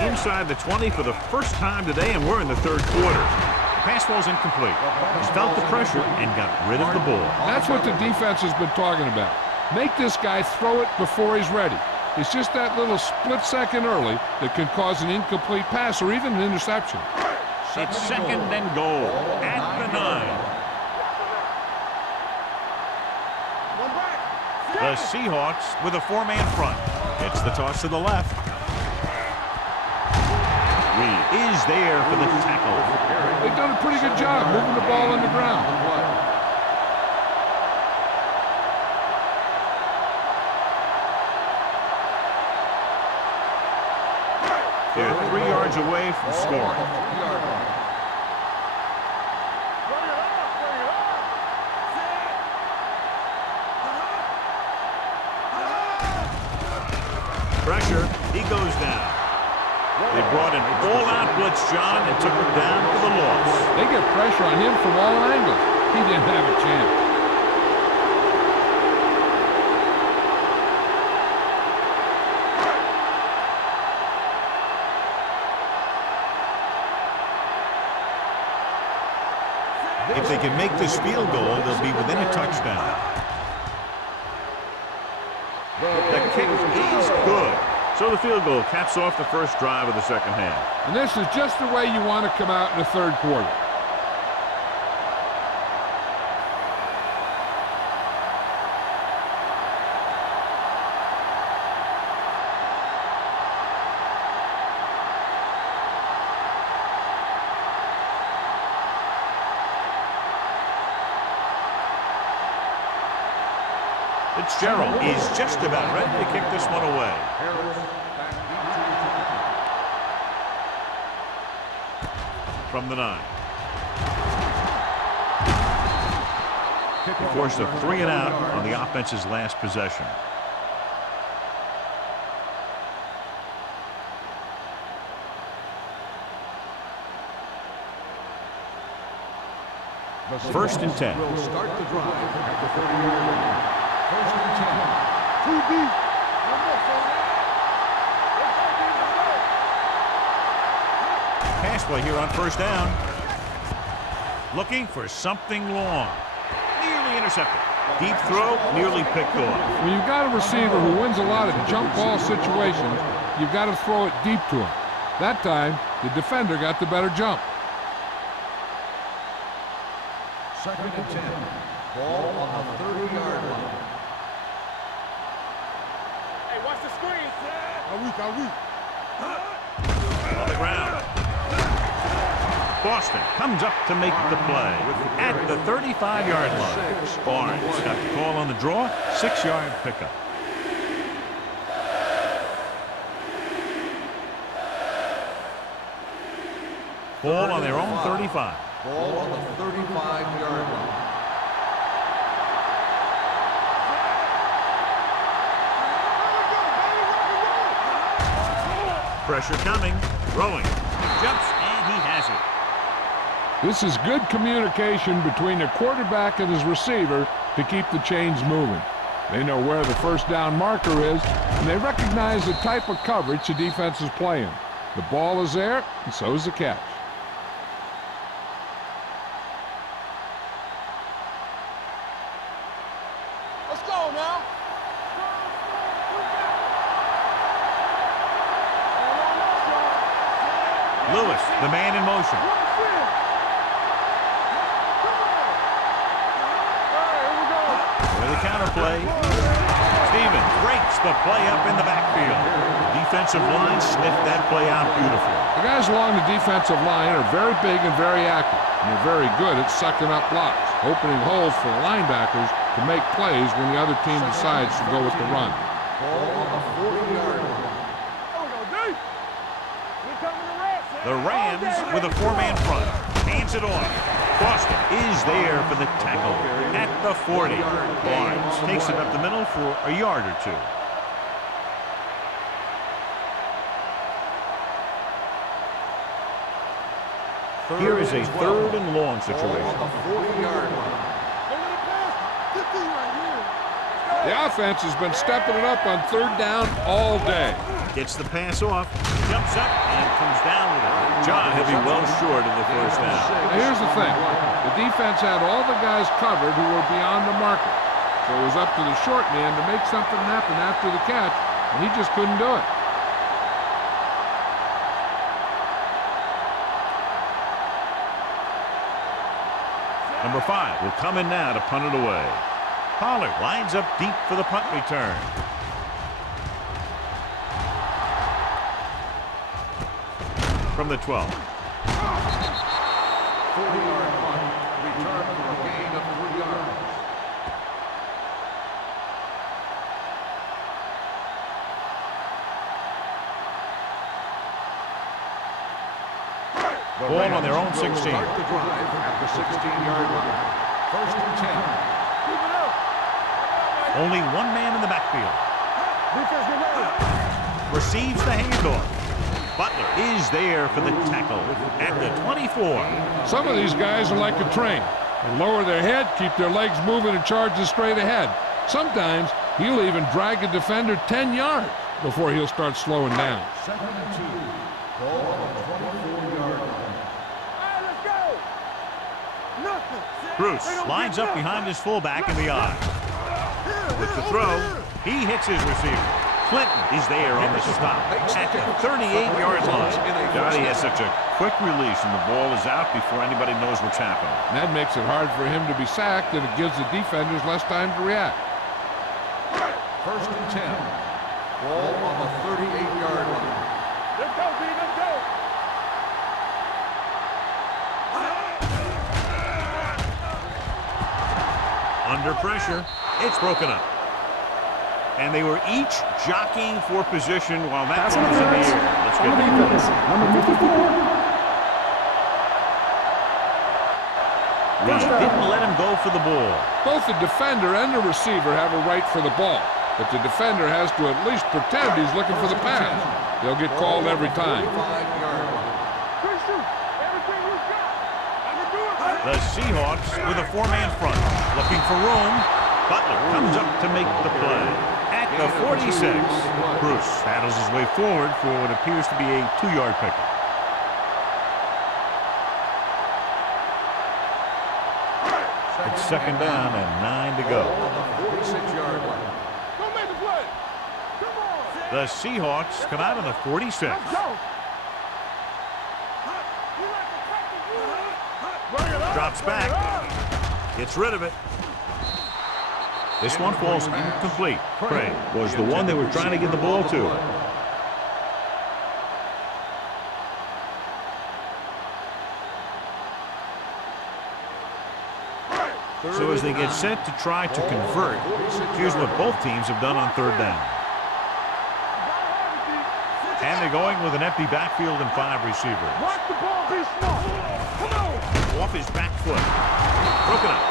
Inside the 20 for the first time today, and we're in the third quarter. The pass ball's incomplete. He felt the pressure and got rid of the ball. That's what the defense has been talking about. Make this guy throw it before he's ready. It's just that little split second early that can cause an incomplete pass or even an interception. It's second and goal at the 9. The Seahawks with a 4-man front. It's the toss to the left. Reed is there for the tackle. They've done a pretty good job moving the ball on the ground. They're 3 yards away from scoring. pressure. He goes down. They brought an all-out blitz, John, and took him down for the loss. They get pressure on him from all angles. He didn't have a chance. If they can make this field goal, they'll be within a touchdown. The kick is good. So the field goal caps off the first drive of the second half. And this is just the way you want to come out in the third quarter. Fitzgerald is just about ready to kick this one away. From the 9. He forced a 3 and out on the offense's last possession. First and 10. Will start the drive at the 30-yard line. First and 10. Too deep. Pass play here on first down. Looking for something long. Nearly intercepted. Deep throw, nearly picked off. When you've got a receiver who wins a lot of jump ball situations, you've got to throw it deep to him. That time, the defender got the better jump. Second and 10. Ball on the 30-yard line. Hey, watch the screen, son. On the ground. Boston comes up to make the play at the 35-yard line. Barnes got the call on the draw, 6-yard pickup. Ball on their own 35. Ball on the 35-yard line. Pressure coming, throwing, jumps, and he has it. This is good communication between the quarterback and his receiver to keep the chains moving. They know where the first down marker is, and they recognize the type of coverage the defense is playing. The ball is there, and so is the catch. Let's go now. Lewis, the man in motion. With a counterplay. Stevens breaks the play up in the backfield. The defensive line sniffed that play out beautifully. The guys along the defensive line are very big and very active, and they're very good at sucking up blocks, opening holes for the linebackers to make plays when the other team decides to go with the run. Ball on the 40-yard line. The Rams with a 4-man front. Hands it off. Boston is there for the tackle at the 40. Barnes takes it up the middle for a yard or two. Here is a 3rd and long situation. On the 40-yard line. The offense has been stepping it up on 3rd down all day. Gets the pass off, jumps up, and comes down with it. John, he'll be well short of the first down. Now here's the thing. The defense had all the guys covered who were beyond the marker. So it was up to the short man to make something happen after the catch, and he just couldn't do it. Number 5 will come in now to punt it away. Pollard lines up deep for the punt return. From the 12. 40-yard punt. Return for a gain of 3 yards. Ball on their own 16. Start the drive at the 16-yard line. First and 10. Only one man in the backfield. Defense, get ready. receives the handoff. Butler is there for the tackle at the 24. Some of these guys are like a train. They lower their head, keep their legs moving, and charge straight ahead. Sometimes he'll even drag a defender 10 yards before he'll start slowing down. 2nd and 2. Ball on the 24-yard line. Hey, let's go! Nothing. Bruce lines up behind his fullback in the eye. With the throw, he hits his receiver. Clinton is there on the stop at the 38-yard line. God, he has such a quick release, and the ball is out before anybody knows what's happening. And that makes it hard for him to be sacked, and it gives the defenders less time to react. 1st and 10. Ball on the 38-yard line. Let's go, B, let's go! Under pressure, it's broken up. And they were each jockeying for position while that Pass one was in the interference air. Let's on get the the defense. Number 54. Reed didn't let him go for the ball. Both the defender and the receiver have a right for the ball, but the defender has to at least pretend he's looking for the pass. They'll get called every time. 45-yard line. Christian, everything you got! I can do it! The Seahawks with a four-man front. Looking for room. Butler comes up to make the play. At the 46. Bruce paddles his way forward for what appears to be a 2-yard pickup. It's 2nd down and 9 to go. On the 46-yard line. Go make the play! Come on! The Seahawks come out of the 46. Let's go! Bring it up! Drops back. Gets rid of it. This one falls incomplete. Craig was the one they were trying to get the ball to. So as they get set to try to convert, here's what both teams have done on 3rd down. And they're going with an empty backfield and 5 receivers. Watch the ball, be smart! Come on! Off his back foot. Broken up.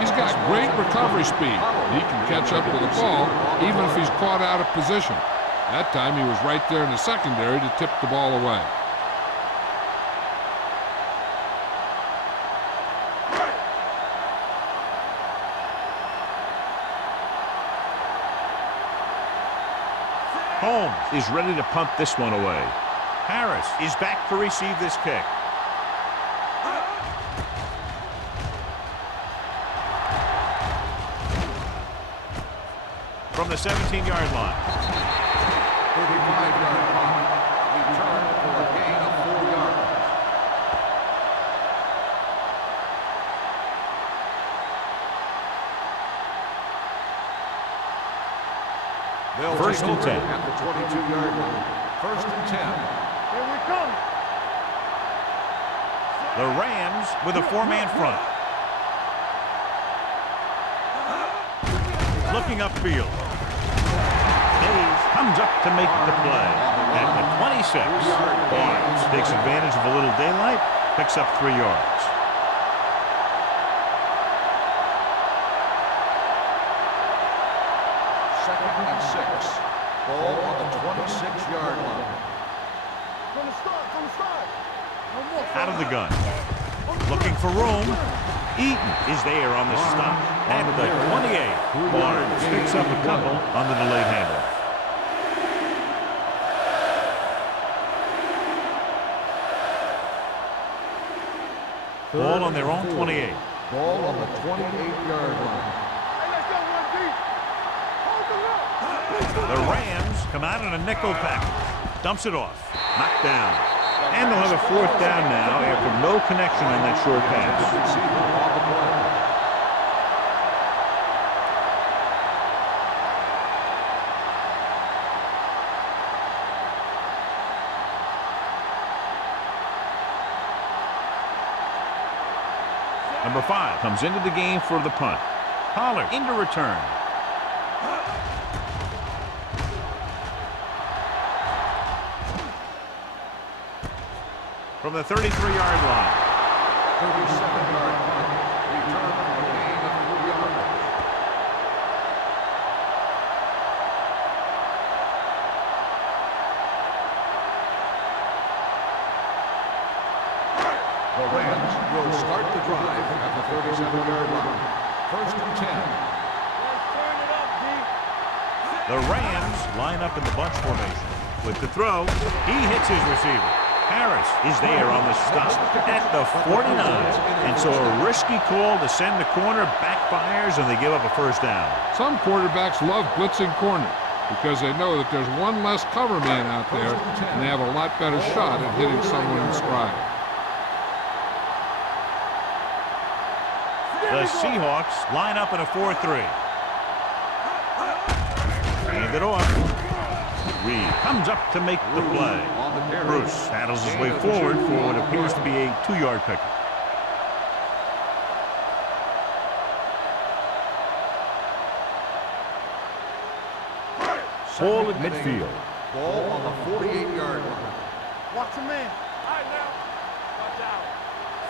He's got great recovery speed. He can catch up to the ball even if he's caught out of position. That time he was right there in the secondary to tip the ball away. Holmes is ready to punt this one away. Harris is back to receive this kick. From the 17-yard line. 35-yard line. Return for a gain of 4 yards. They'll 1st take and over 10. at the 22-yard line. 1st and 10. Here we come! The Rams with a 4-man front. Looking upfield. Hayes comes up to make the play. At the 26. Barnes takes advantage of a little daylight, picks up 3 yards. Second and 6. Ball on the 26-yard line. From the start, from the start! No more. Out of the gun. Looking for room. Eaton is there on the stop. At the 28. Barnes picks up a couple on the delayed handoff. Ball on their own 28. Ball on the 28-yard line. Hey, let's go, one deep! Hold the look! The Rams come out in a nickel package. Dumps it off. Knocked down. And they'll have a 4th down now after no connection on that short pass. Receiver on the play. Number 5 comes into the game for the punt. Pollard into return. From the 33-yard line. 37-yard punt. Return for a gain of 3 yards. The Rams will start the drive at the 37-yard line. First and 10. Let's turn it up, D. The Rams line up in the bunch formation. With the throw, he hits his receiver. Harris is there on the stop at the 49. And so a risky call to send the corner backfires, and they give up a first down. Some quarterbacks love blitzing corners because they know that there's one less cover man out there, and they have a lot better shot at hitting someone in stride. The Seahawks line up in a 4-3. Hand it off. Reed comes up to make the play. Bruce handles his way forward for what appears to be a 2-yard pickup. Ball at midfield. Ball on the 48-yard line. Watch him in. All right, now. Watch out.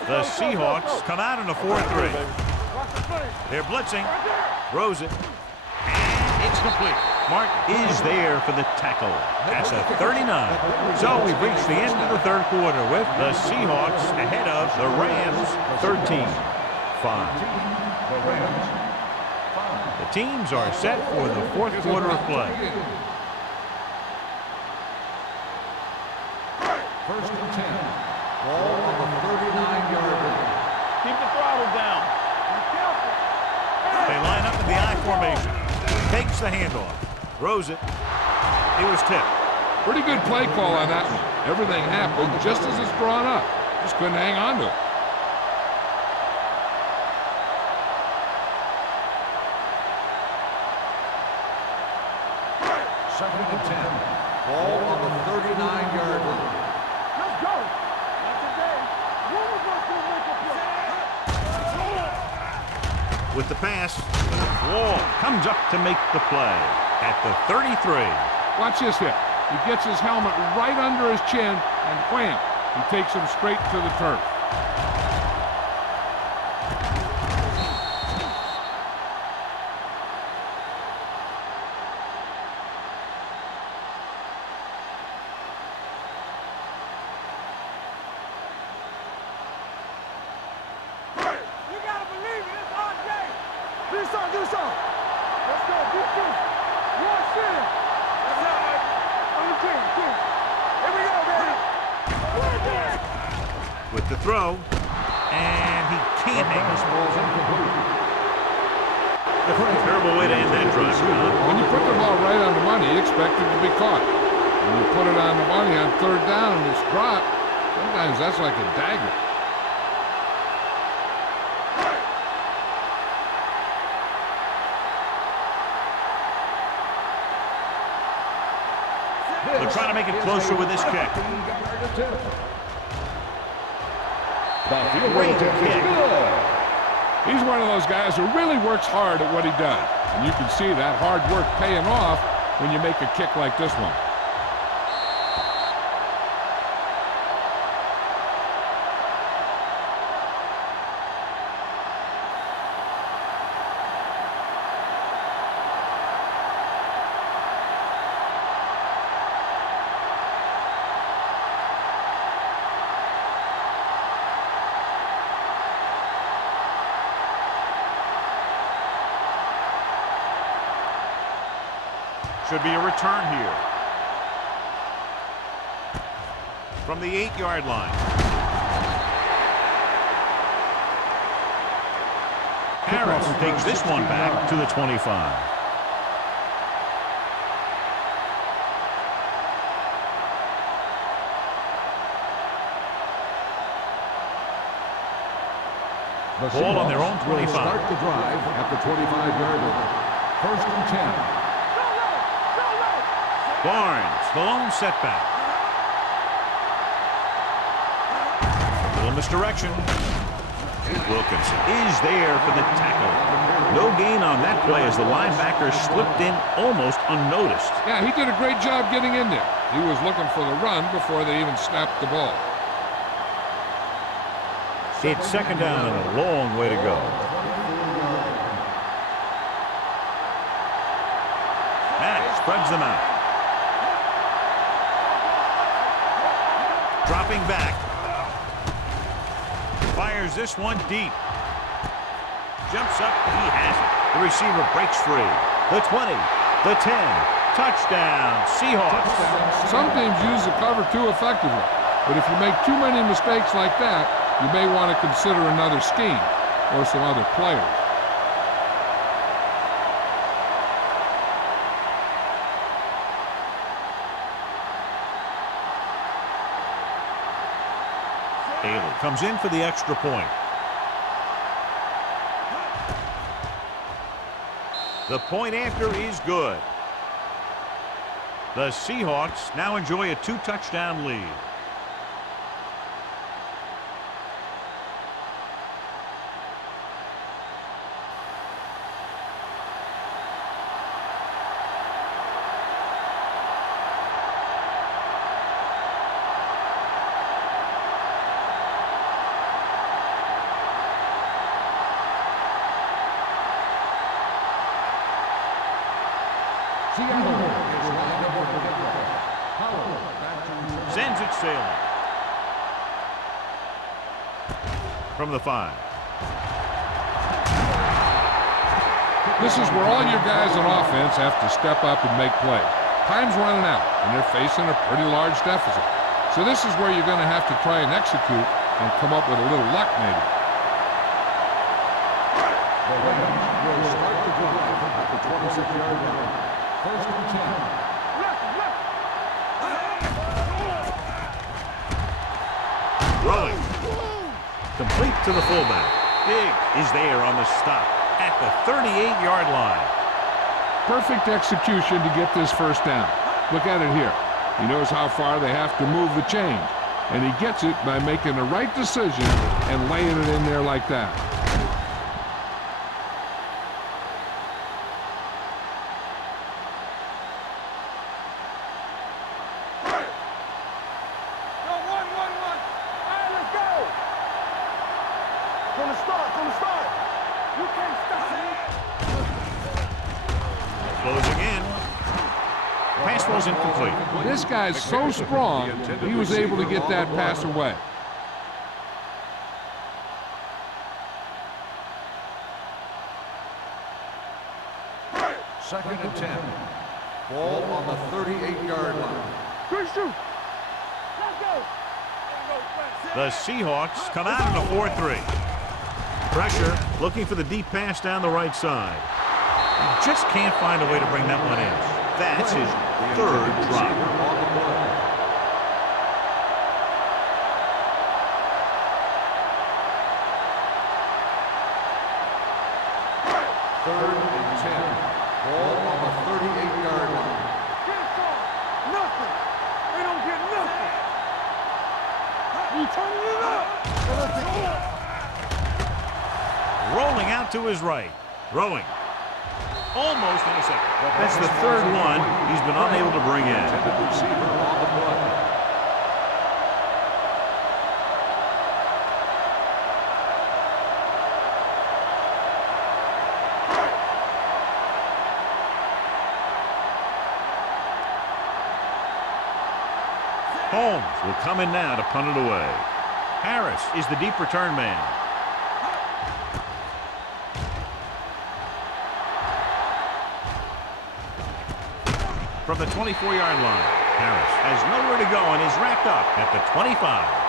The Seahawks come out in a 4-3. Watch the play. They're blitzing. Right there. Throws it. And it's complete. Martin is there for the tackle. That's a 39. So we've reached the end of the third quarter with the Seahawks ahead of the Rams 13-5. The Rams. The teams are set for the fourth quarter of play. First and 10. Ball on the 39-yard line. Keep the throttle down. Be careful. They line up in the I formation. Takes the handoff. Throws it. It was tipped. Pretty good play call on that one. Everything happened just as it's drawn up. Just couldn't hang on to it. Second and 10. Ball on the 39-yard line. Let's go. Not today. One of us will make a play. With the pass, Wall comes up to make the play at the 33. Watch this hit. He gets his helmet right under his chin, and wham, he takes him straight to the turf. You gotta believe it. It's our day. Do something. Let's go. D2. One sin. That's how on the king. Here we go, baby. With the throw, and he can't hang his ball. Terrible way to end that drive, John. When you put the ball right on the money, you expect it to be caught. When you put it on the money on third down and it's dropped, sometimes that's like a dagger. They're trying to make it closer with this kick. Great kick. He's one of those guys who really works hard at what he does. And you can see that hard work paying off when you make a kick like this one. Should be a return here. From the 8-yard line. Harris takes this one back to the 25. Ball on their own 25. Start the drive at the 25-yard line. First and 10. Barnes, the lone setback. Little misdirection. Wilkinson is there for the tackle. No gain on that play as the linebacker slipped in almost unnoticed. Yeah, he did a great job getting in there. He was looking for the run before they even snapped the ball. It's second down and a long way to go. Matt spreads them out. Dropping back. Fires this one deep. Jumps up. He has it. The receiver breaks free. The 20. The 10. Touchdown, Seahawks. Some teams use the cover too effectively, but if you make too many mistakes like that, you may want to consider another scheme or some other players. Taylor comes in for the extra point. The point after is good. The Seahawks now enjoy a 2-touchdown lead. Sends it sailing. From the 5. This is where all your guys on offense have to step up and make plays. Time's running out, and they're facing a pretty large deficit. So this is where you're going to have to try and execute and come up with a little luck, maybe. The Rams will start the drive at the 26-yard line. First and 10. Rolling. Complete to the fullback. Big is there on the stop at the 38-yard line. Perfect execution to get this first down. Look at it here. He knows how far they have to move the chain, and he gets it by making the right decision and laying it in there like that. Closing in. Pass was incomplete. This guy's so strong, he was able to get that pass away. Second and 10. Ball on the 38-yard line. The Seahawks come out in a 4-3. Pressure, looking for the deep pass down the right side. He just can't find a way to bring that one in. That's his third drop. Third and 10. Ball on the 38-yard line. Nothing. They don't get nothing. You turning it up. Rolling out to his right. Throwing. Almost intercepted. That's the third one he's been unable to bring in. Intended receiver on the play. Holmes will come in now to punt it away. Harris is the deep return man. From the 24-yard line, Harris has nowhere to go and is wrapped up at the 25.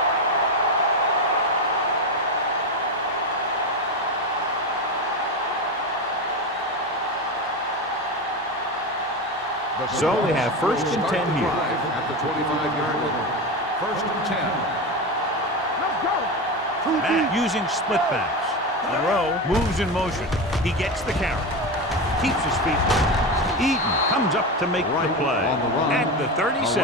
So we have first and 10 here. At the 25-yard line. First and 10. Matt using split backs. Monroe moves in motion. He gets the carry. Keeps his feet. Eaton comes up to make the play. At the 36.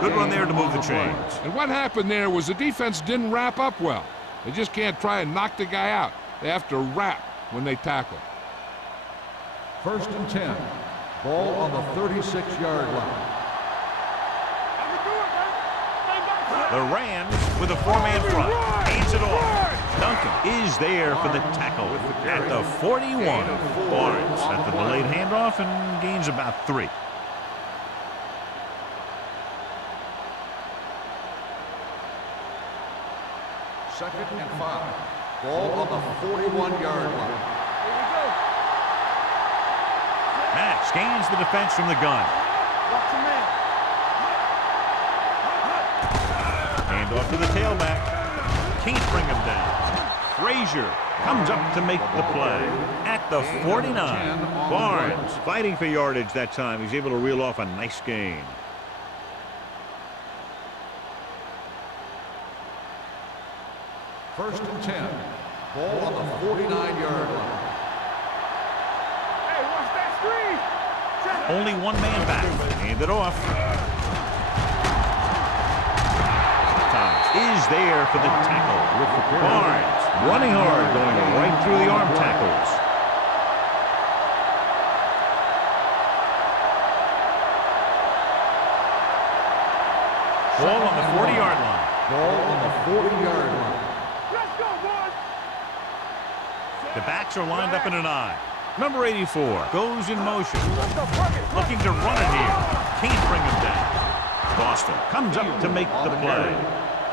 Good run there to move the chains. And what happened there was the defense didn't wrap up well. They just can't try and knock the guy out. They have to wrap when they tackle. First and 10. Ball on the 36-yard line. The Rams with a 4-man front. Hands it off. Duncan is there for the tackle at the 41. Barnes at the delayed handoff and gains about 3. Second and 5. Ball on the 41-yard line. Here we go. Matt scans the defense from the gun. Watch your man. Hand off to the tailback. Can't bring him down. Frazier comes up to make the play at the 49. Barnes fighting for yardage that time. He's able to reel off a nice gain. First and 10. Ball on the 49-yard line. Hey, watch that screen. Check. Only one man back. Hand it off. Thomas is there for the tackle. Barnes running hard, going right through the arm tackles. Ball on the 40-yard line. Ball on the 40-yard line. Let's go, boys. The backs are lined up in an I. Number 84 goes in motion. Let's go, Perkins. Looking to run it here. Can't bring him down. Boston comes up to make the play.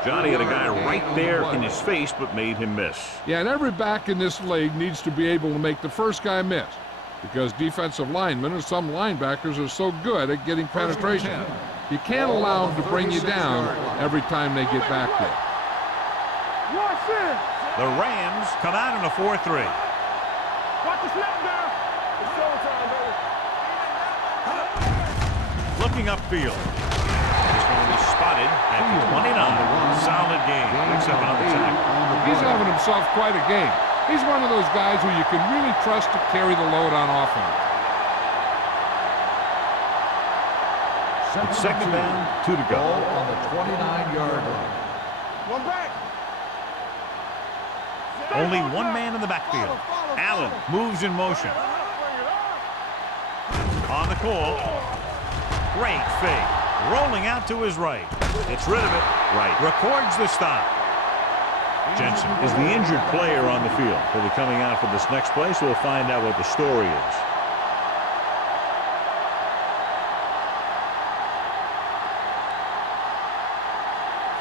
Johnny had a guy right there in his face, but made him miss. Yeah, and every back in this league needs to be able to make the first guy miss, because defensive linemen and some linebackers are so good at getting penetration. You can't allow them to bring you down every time they get back there. Watch this. The Rams come out in a 4-3. Watch the snap down. It's showtime, baby. Looking upfield. He's going to be spotted at the 29. Solid game. Picks up another tackle. He's having himself quite a game. He's one of those guys who you can really trust to carry the load on offense. It's second down, 2 to go. Ball on the 29-yard line. One back. Only one man in the backfield. Allen moves in motion. On the call. Great fake. Rolling out to his right. Gets rid of it. Right. Records the stop. Jensen is the injured player on the field. He'll be coming out for this next play, so we'll find out what the story is.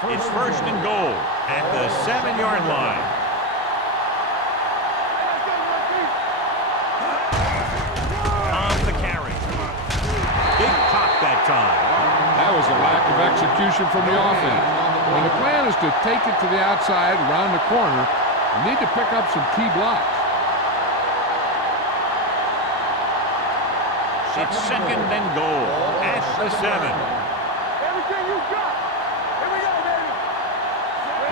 It's first and goal at the 7-yard line. On the carry. Big pop that time. That was a lack of execution from the offense. When the plan is to take it to the outside, around the corner, you need to pick up some key blocks. It's second and goal at the 7. Everything you got. Here we go, baby.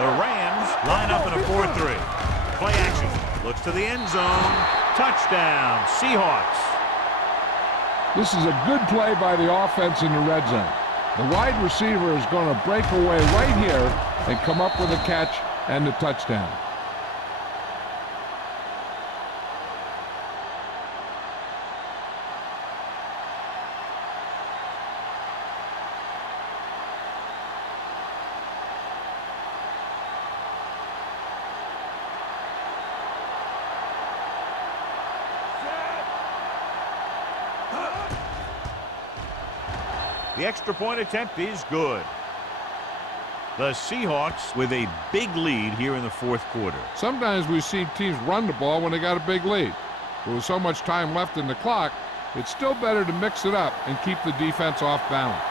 The Rams line up in a 4-3. Play action. Looks to the end zone. Touchdown, Seahawks. This is a good play by the offense in the red zone. The wide receiver is going to break away right here and come up with a catch and the touchdown. The extra point attempt is good. The Seahawks with a big lead here in the fourth quarter. Sometimes we've seen teams run the ball when they got a big lead. But with so much time left in the clock, it's still better to mix it up and keep the defense off balance.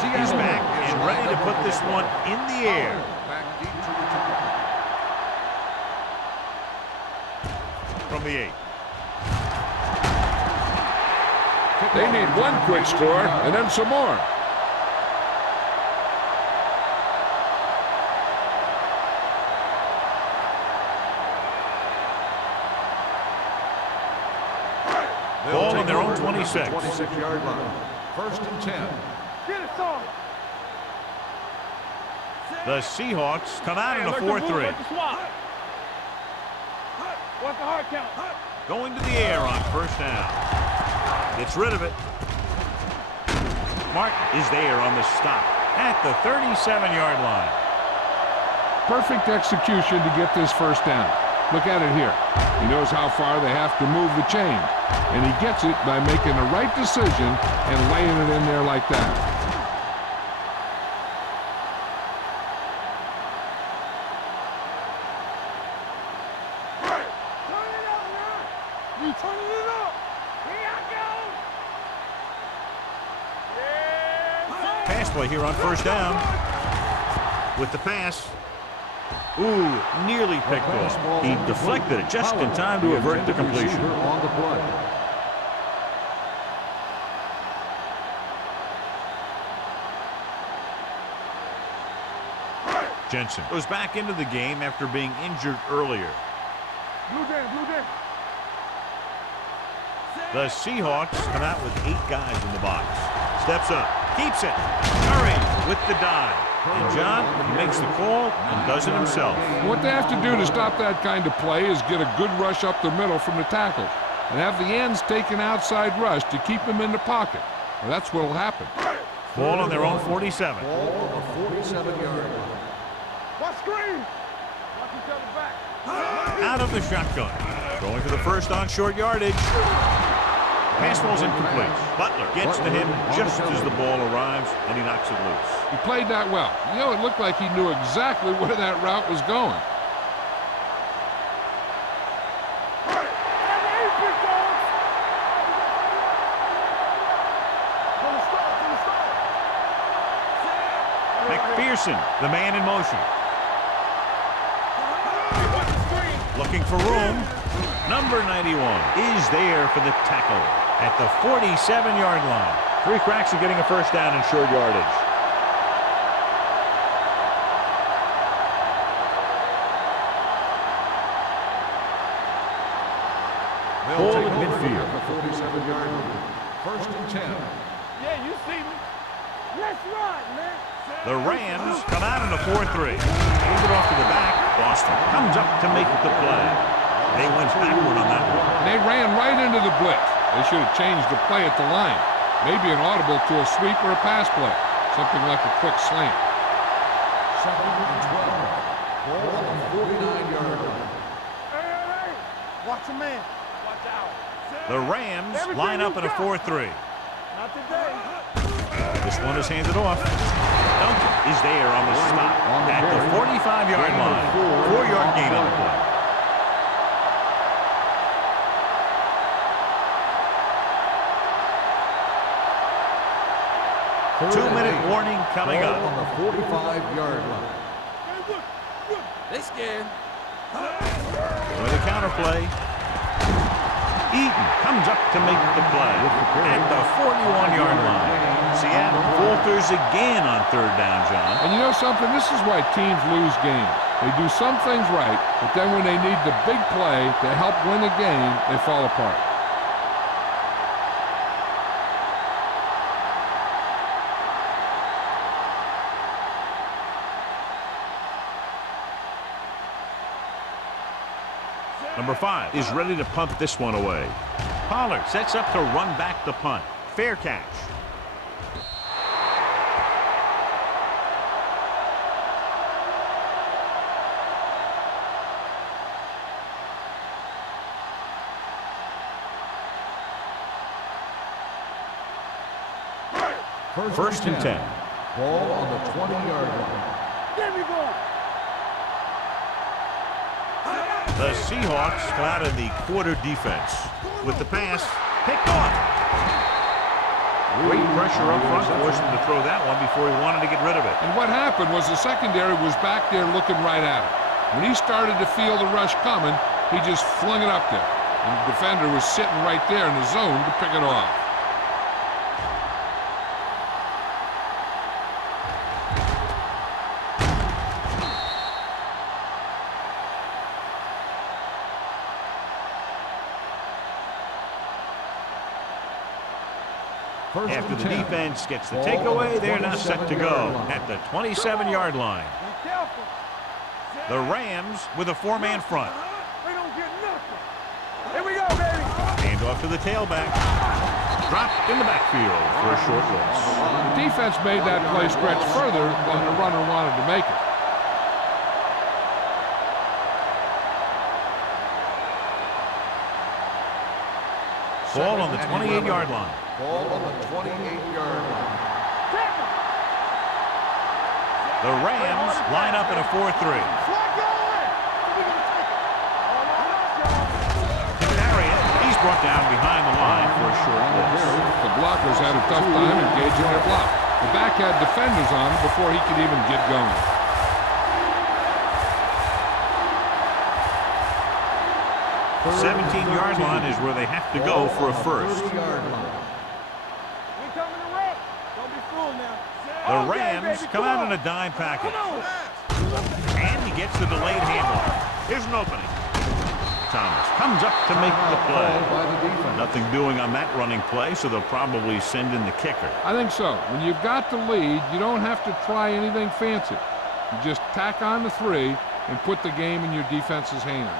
He's back and ready to put this one in the air. Back deep to From the 8. They need one quick score and then some more. Ball on their own 26. 26-yard line. First and 10. Get it, son. The Seahawks come out in a 4-3. What's the hard count? Going to the air on first down. Gets rid of it. Martin is there on the stop at the 37-yard line. perfect execution to get this first down. Look at it here. He knows how far they have to move the chain, and he gets it by making the right decision and laying it in there like that. Pass play here on first down. With the pass. Ooh, nearly picked off. He deflected it just in time to avert the completion. On the play. Jensen goes back into the game after being injured earlier. Blue Jay, Blue Jay. The Seahawks come out with 8 guys in the box. Steps up, keeps it. Murray with the dive. And John, he makes the call and does it himself. What they have to do to stop that kind of play is get a good rush up the middle from the tackles and have the ends take an outside rush to keep them in the pocket. Well, that's what will happen. Ball on their own 47. Ball on the 47-yard line. What screen? Watch each other back. Out of the shotgun. Going for the first on short yardage. Pass ball's incomplete. Butler gets to him just as the ball arrives, and he knocks it loose. He played that well. You know, it looked like he knew exactly where that route was going. McPherson, the man in motion. Looking for room. Number 91 is there for the tackle at the 47-yard line. 3 cracks of getting a first down in short yardage. Ball at midfield. The 47-yard line. First and 10. Yeah, you see me. Let's run, man. The Rams come out in a 4-3. Hand it off to the back. Boston comes up to make the play. They went backward on that one. They ran right into the blitz. They should have changed the play at the line. Maybe an audible to a sweep or a pass play. Something like a quick slant. Second and 12. Ball on the 49-yard line. Hey. Watch a man. Watch out. The Rams line up in a 4-3. Not today. This one is handed off. Duncan is there on the stop at the 45-yard line. 4-yard gain on the play. Two-minute warning coming up. On the 45-yard line. They scared. With a counter play. Eaton comes up to make the play at the 41-yard line. Seattle falters again on third down, John. And you know something? This is why teams lose games. They do some things right, but then when they need the big play to help win the game, they fall apart. Number 5 is ready to punt this one away. Pollard sets up to run back the punt. Fair catch. First and 10. Ball on the 20-yard line. There we go. The Seahawks come out in the quarter defense. With the pass, picked off. Great pressure up front, forced him to throw that one before he wanted to get rid of it. And what happened was the secondary was back there looking right at him. When he started to feel the rush coming, he just flung it up there. And the defender was sitting right there in the zone to pick it off. After the defense gets the takeaway, they're now set to go at the 27-yard line. Be careful. The Rams with a 4-man front. They don't get nothing. Here we go, baby. Hand off to the tailback. Dropped in the backfield for a short loss. The defense made that play stretch further than the runner wanted to make it. Ball on the 28-yard line. Ball on the 28-yard line. The Rams line up in a 4-3. He's brought down behind the line for a short loss. The blockers had a tough time engaging their block. The back had defenders on him before he could even get going. The 17-yard line is where they have to go for a first. The Rams come out in a dime package. And he gets the delayed handoff. Here's an opening. Thomas comes up to make the play. Nothing doing on that running play, so they'll probably send in the kicker. I think so. When you've got the lead, you don't have to try anything fancy. You just tack on the 3 and put the game in your defense's hands.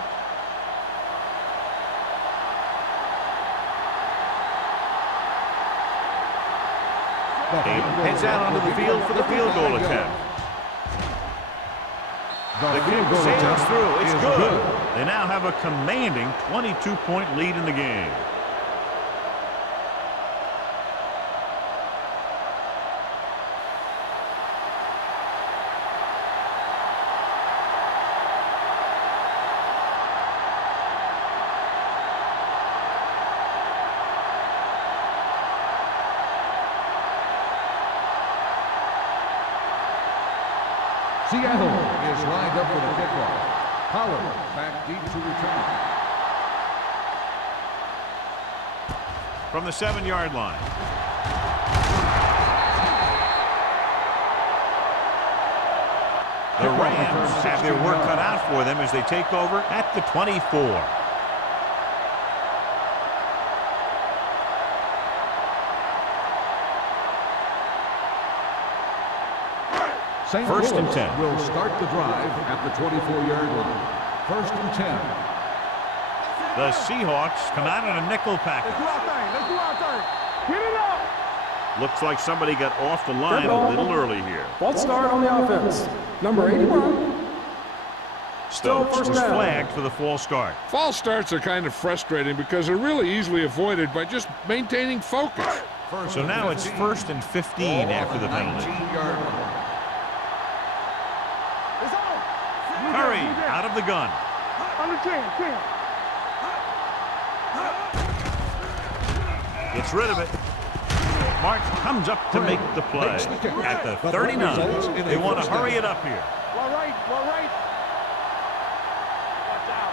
Heads out onto the field for the field goal attempt. The kick sails through. It's good. They now have a commanding 22-point lead in the game. Seattle is lined up for the kickoff. Howard back deep to return. From the 7-yard line. The Rams have their work cut out for them as they take over at the 24. First and 10. Will start the drive at the 24-yard line. First and 10. The Seahawks come out in a nickel package. Let's do our thing. Get it up. Looks like somebody got off the line a little early here. False start on the offense. Number 81. Stokes first was down. flagged for the false start. False starts are kind of frustrating because they're really easily avoided by just maintaining focus. So now it's first and 15 after the penalty. 19-yard line. Curry out of the gun. Under 10. Gets rid of it. Mark comes up to make the play. At the 39, they want to hurry it up here. Well, right. Watch out.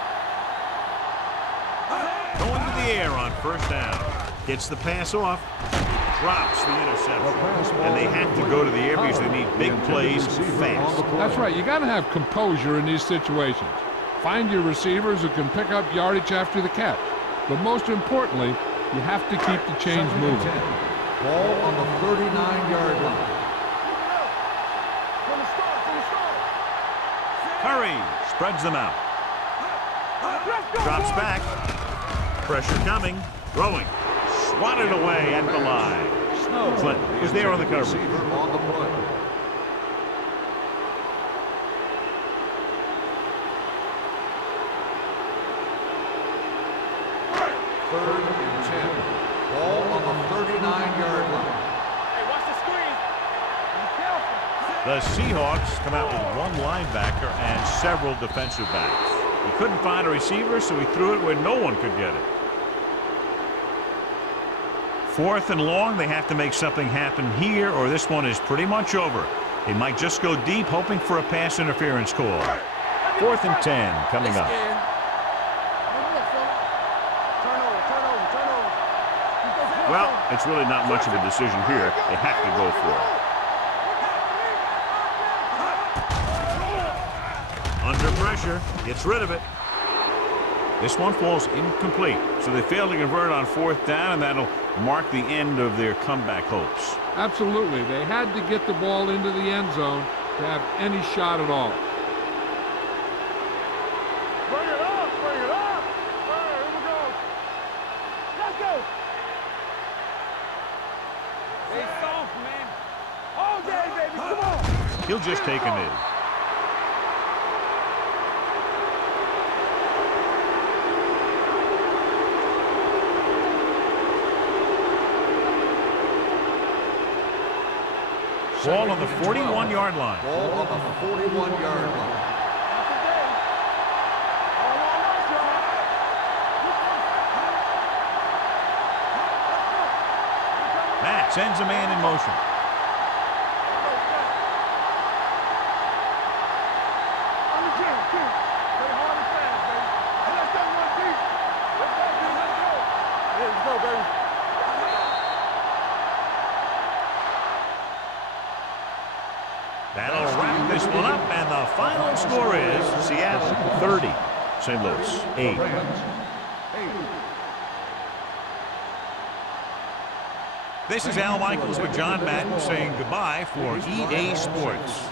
Going to the air on first down. Gets the pass off. Drops the interception. And they have to go to the air because they need big plays fast. That's right. You got to have composure in these situations. Find your receivers who can pick up yardage after the catch. But most importantly, you have to keep the chains moving. Ball on the 39-yard line. From the start. Curry spreads them out. Let's go, Drops boys. back. Pressure coming. Throwing. Swatted away at the line. Clinton was there on the coverage. Receiver on the play. Third and 10. Ball on the 39-yard line. Hey, watch the screen. Be careful. The Seahawks come out with one linebacker and several defensive backs. He couldn't find a receiver, so he threw it where no one could get it. Fourth and long, they have to make something happen here, or this one is pretty much over. They might just go deep, hoping for a pass interference call. Fourth and 10 coming up. Well, it's really not much of a decision here. They have to go for it. Under pressure, gets rid of it. This one falls incomplete, so they fail to convert on fourth down, and that'll mark the end of their comeback hopes. Absolutely. They had to get the ball into the end zone to have any shot at all. Bring it up. All right, here we go. Let's go. Stay soft, man. All day, baby. Come on. He'll just take a knee. Ball on the 41-yard line. Ball on the 41-yard line. Matt sends a man in motion. That'll wrap this one up, and the final score is Seattle 30, St. Louis 8. This is Al Michaels with John Madden saying goodbye for EA Sports.